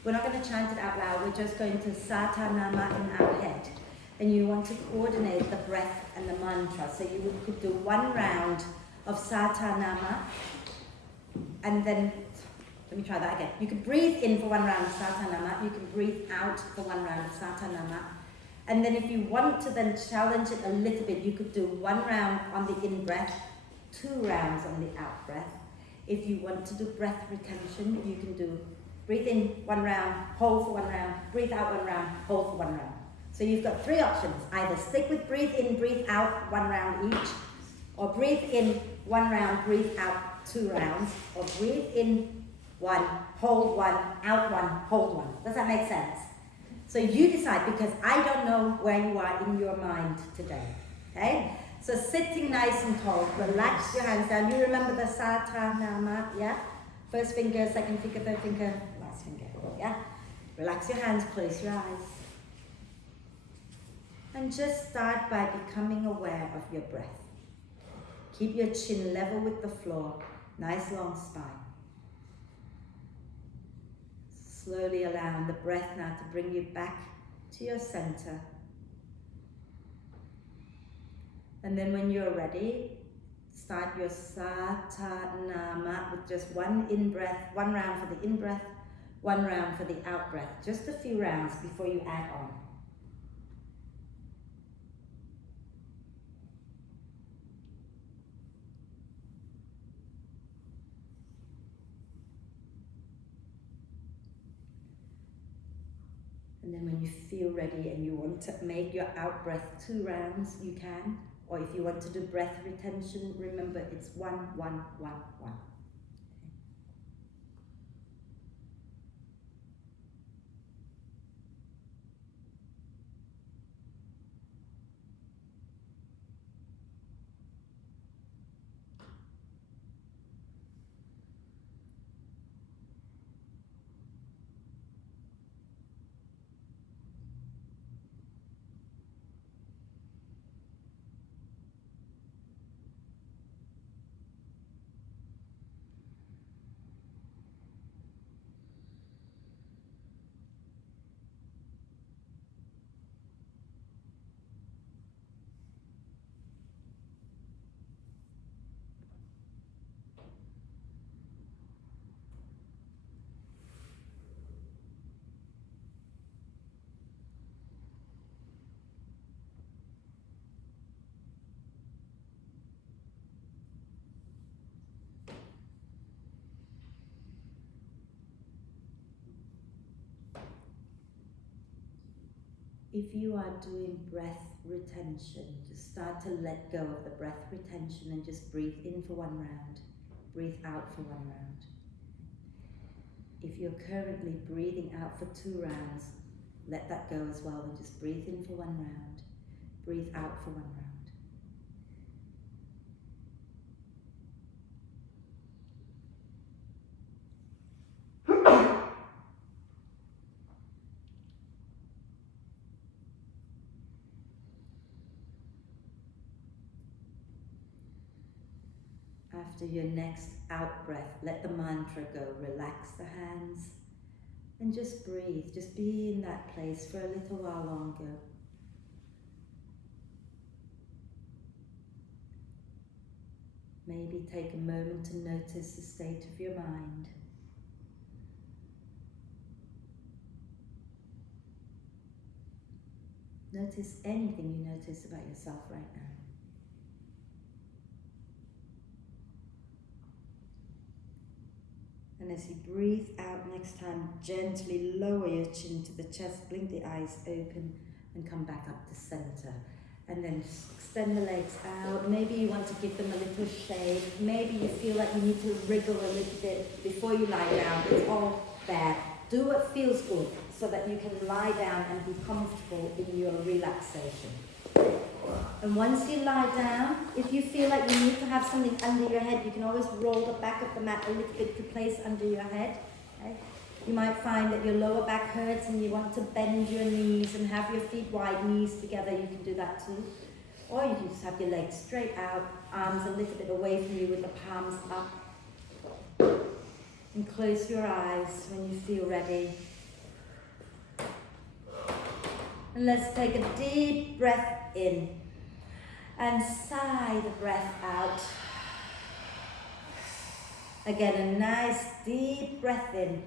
we're not going to chant it out loud, we're just going to Satanama in our head. And you want to coordinate the breath and the mantra. So you could do one round of Satanama, and then, let me try that again. You could breathe in for one round of Satanama, you can breathe out for one round of Satanama. And then if you want to then challenge it a little bit, you could do one round on the in-breath, 2 rounds on the out-breath. If you want to do breath retention, you can do breathe in 1 round, hold for 1 round, breathe out 1 round, hold for 1 round. So you've got 3 options. Either stick with breathe in, breathe out 1 round each, or breathe in 1 round, breathe out 2 rounds, or breathe in 1, hold 1, out 1, hold 1. Does that make sense? So you decide, because I don't know where you are in your mind today. Okay? So sitting nice and tall, relax your hands down. You remember the Satanama, yeah? First finger, second finger, third finger, last finger, yeah? Relax your hands, close your eyes. And just start by becoming aware of your breath. Keep your chin level with the floor, nice long spine. Slowly allowing the breath now to bring you back to your center. And then when you're ready, start your Satanama with just 1 in-breath, 1 round for the in-breath, 1 round for the out-breath. Just a few rounds before you add on. And then when you feel ready and you want to make your out breath 2 rounds, you can. Or if you want to do breath retention, remember it's 1, 1, 1, 1. If you are doing breath retention, just start to let go of the breath retention and just breathe in for 1 round. Breathe out for 1 round. If you're currently breathing out for 2 rounds, let that go as well and just breathe in for 1 round. Breathe out for 1 round. After your next out breath, let the mantra go. Relax the hands and just breathe. Just be in that place for a little while longer. Maybe take a moment to notice the state of your mind. Notice anything you notice about yourself right now. And as you breathe out next time, gently lower your chin to the chest, blink the eyes open and come back up to center. And then extend the legs out. Maybe you want to give them a little shake. Maybe you feel like you need to wriggle a little bit before you lie down. It's all there. Do what feels good so that you can lie down and be comfortable in your relaxation. And once you lie down, if you feel like you need to have something under your head, you can always roll the back of the mat a little bit to place under your head. Okay? You might find that your lower back hurts and you want to bend your knees and have your feet wide, knees together. You can do that too. Or you can just have your legs straight out, arms a little bit away from you with the palms up. And close your eyes when you feel ready. And let's take a deep breath in and sigh the breath out. Again, a nice deep breath in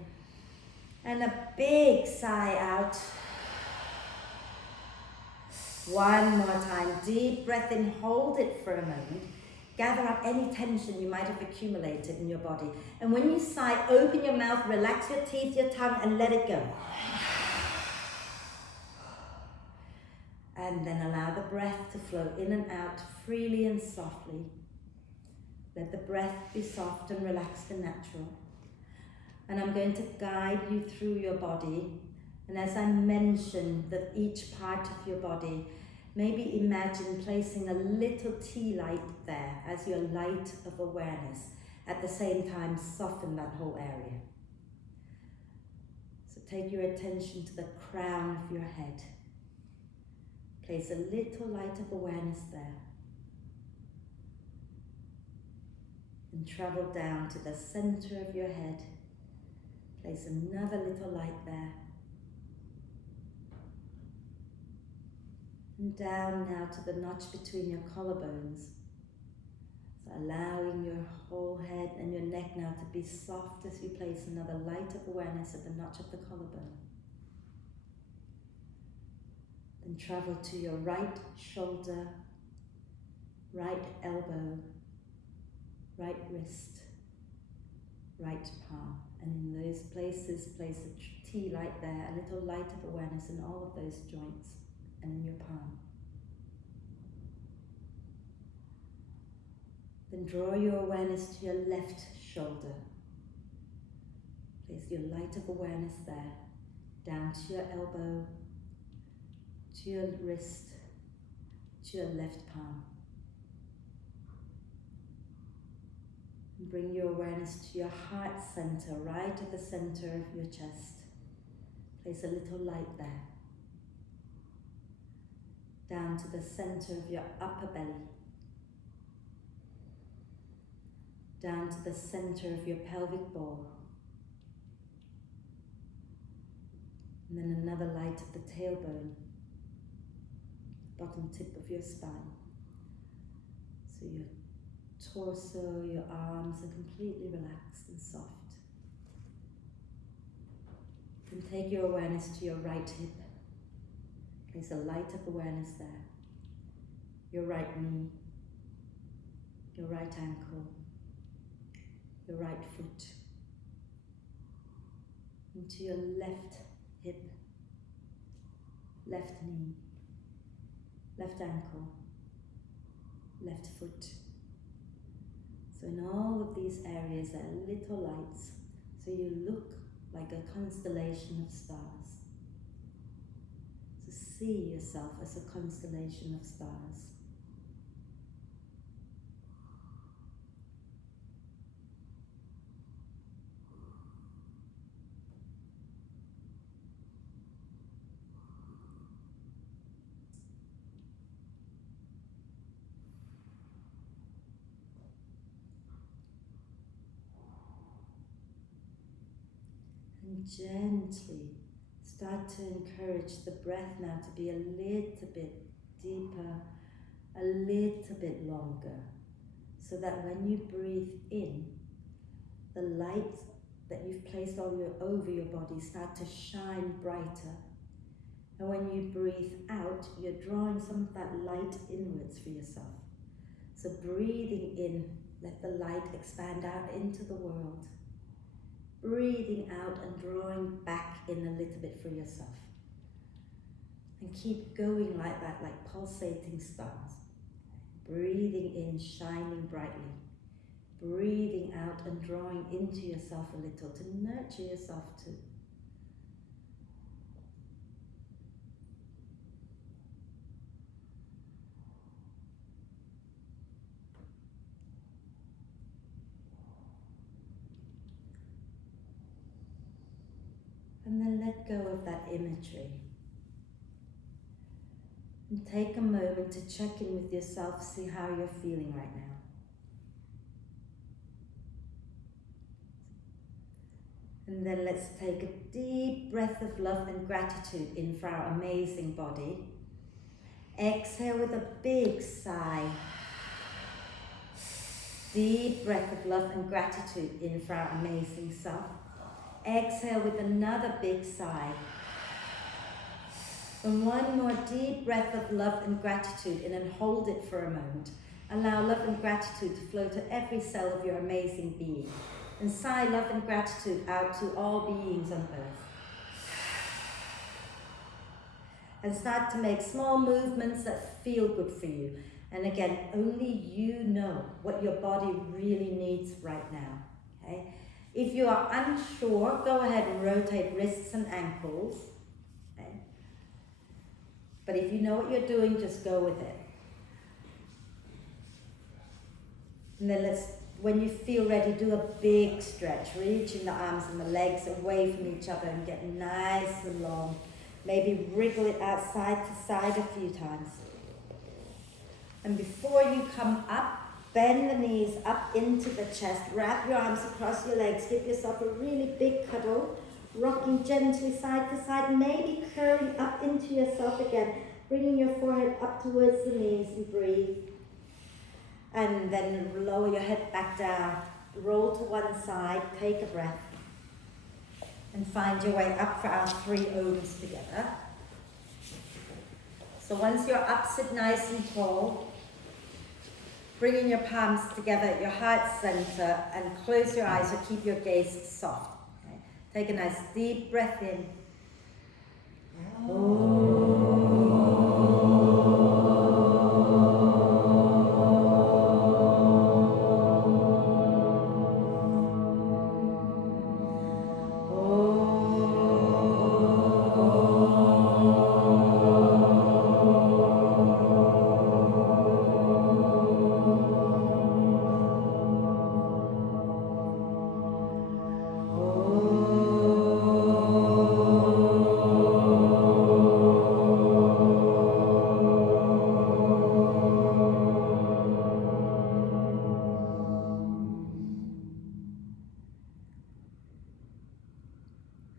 and a big sigh out. One more time, deep breath in, hold it for a moment. Gather up any tension you might have accumulated in your body. And when you sigh, open your mouth, relax your teeth, your tongue, and let it go. And then allow the breath to flow in and out freely and softly. Let the breath be soft and relaxed and natural. And I'm going to guide you through your body. And as I mention that each part of your body, maybe imagine placing a little tea light there as your light of awareness. At the same time, soften that whole area. So take your attention to the crown of your head. Place a little light of awareness there. And travel down to the center of your head. Place another little light there. And down now to the notch between your collarbones. So allowing your whole head and your neck now to be soft as you place another light of awareness at the notch of the collarbone. Then travel to your right shoulder, right elbow, right wrist, right palm. And in those places, place a T light there, a little light of awareness in all of those joints and in your palm. Then draw your awareness to your left shoulder. Place your light of awareness there, down to your elbow, to your wrist, to your left palm. And bring your awareness to your heart center, right at the center of your chest. Place a little light there. Down to the center of your upper belly. Down to the center of your pelvic ball. And then another light at the tailbone, bottom tip of your spine. So your torso, your arms are completely relaxed and soft. Then take your awareness to your right hip. Place a light of awareness there. Your right knee, your right ankle, your right foot, into your left hip, left knee, left ankle, left foot. So in all of these areas there are little lights, so you look like a constellation of stars. So see yourself as a constellation of stars. And gently start to encourage the breath now to be a little bit deeper, a little bit longer, so that when you breathe in, the light that you've placed over your body start to shine brighter. And when you breathe out, you're drawing some of that light inwards for yourself. So breathing in, let the light expand out into the world. Breathing out and drawing back in a little bit for yourself. And keep going like that, like pulsating stars. Breathing in, shining brightly. Breathing out and drawing into yourself a little to nurture yourself too. And then let go of that imagery. And take a moment to check in with yourself, see how you're feeling right now. And then let's take a deep breath of love and gratitude in for our amazing body. Exhale with a big sigh. Deep breath of love and gratitude in for our amazing self. Exhale with another big sigh. And one more deep breath of love and gratitude in, and hold it for a moment. Allow love and gratitude to flow to every cell of your amazing being. And sigh love and gratitude out to all beings on earth. And start to make small movements that feel good for you. And again, only you know what your body really needs right now. Okay? If you are unsure, go ahead and rotate wrists and ankles. Okay? But if you know what you're doing, just go with it. And then when you feel ready, do a big stretch, reaching the arms and the legs away from each other and get nice and long. Maybe wriggle it out side to side a few times. And before you come up, bend the knees up into the chest, wrap your arms across your legs, give yourself a really big cuddle, rocking gently side to side, maybe curling up into yourself again, bringing your forehead up towards the knees and breathe. And then lower your head back down, roll to one side, take a breath, and find your way up for our 3 Oms together. So once you're up, sit nice and tall. Bringing your palms together at your heart center and close your eyes or keep your gaze soft. Okay? Take a nice deep breath in.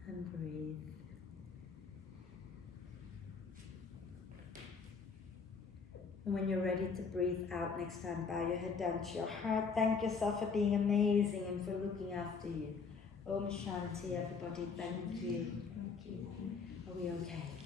And breathe. And when you're ready to breathe out next time, bow your head down to your heart. Thank yourself for being amazing and for looking after you. Om Shanti, everybody. Thank you. Are we okay?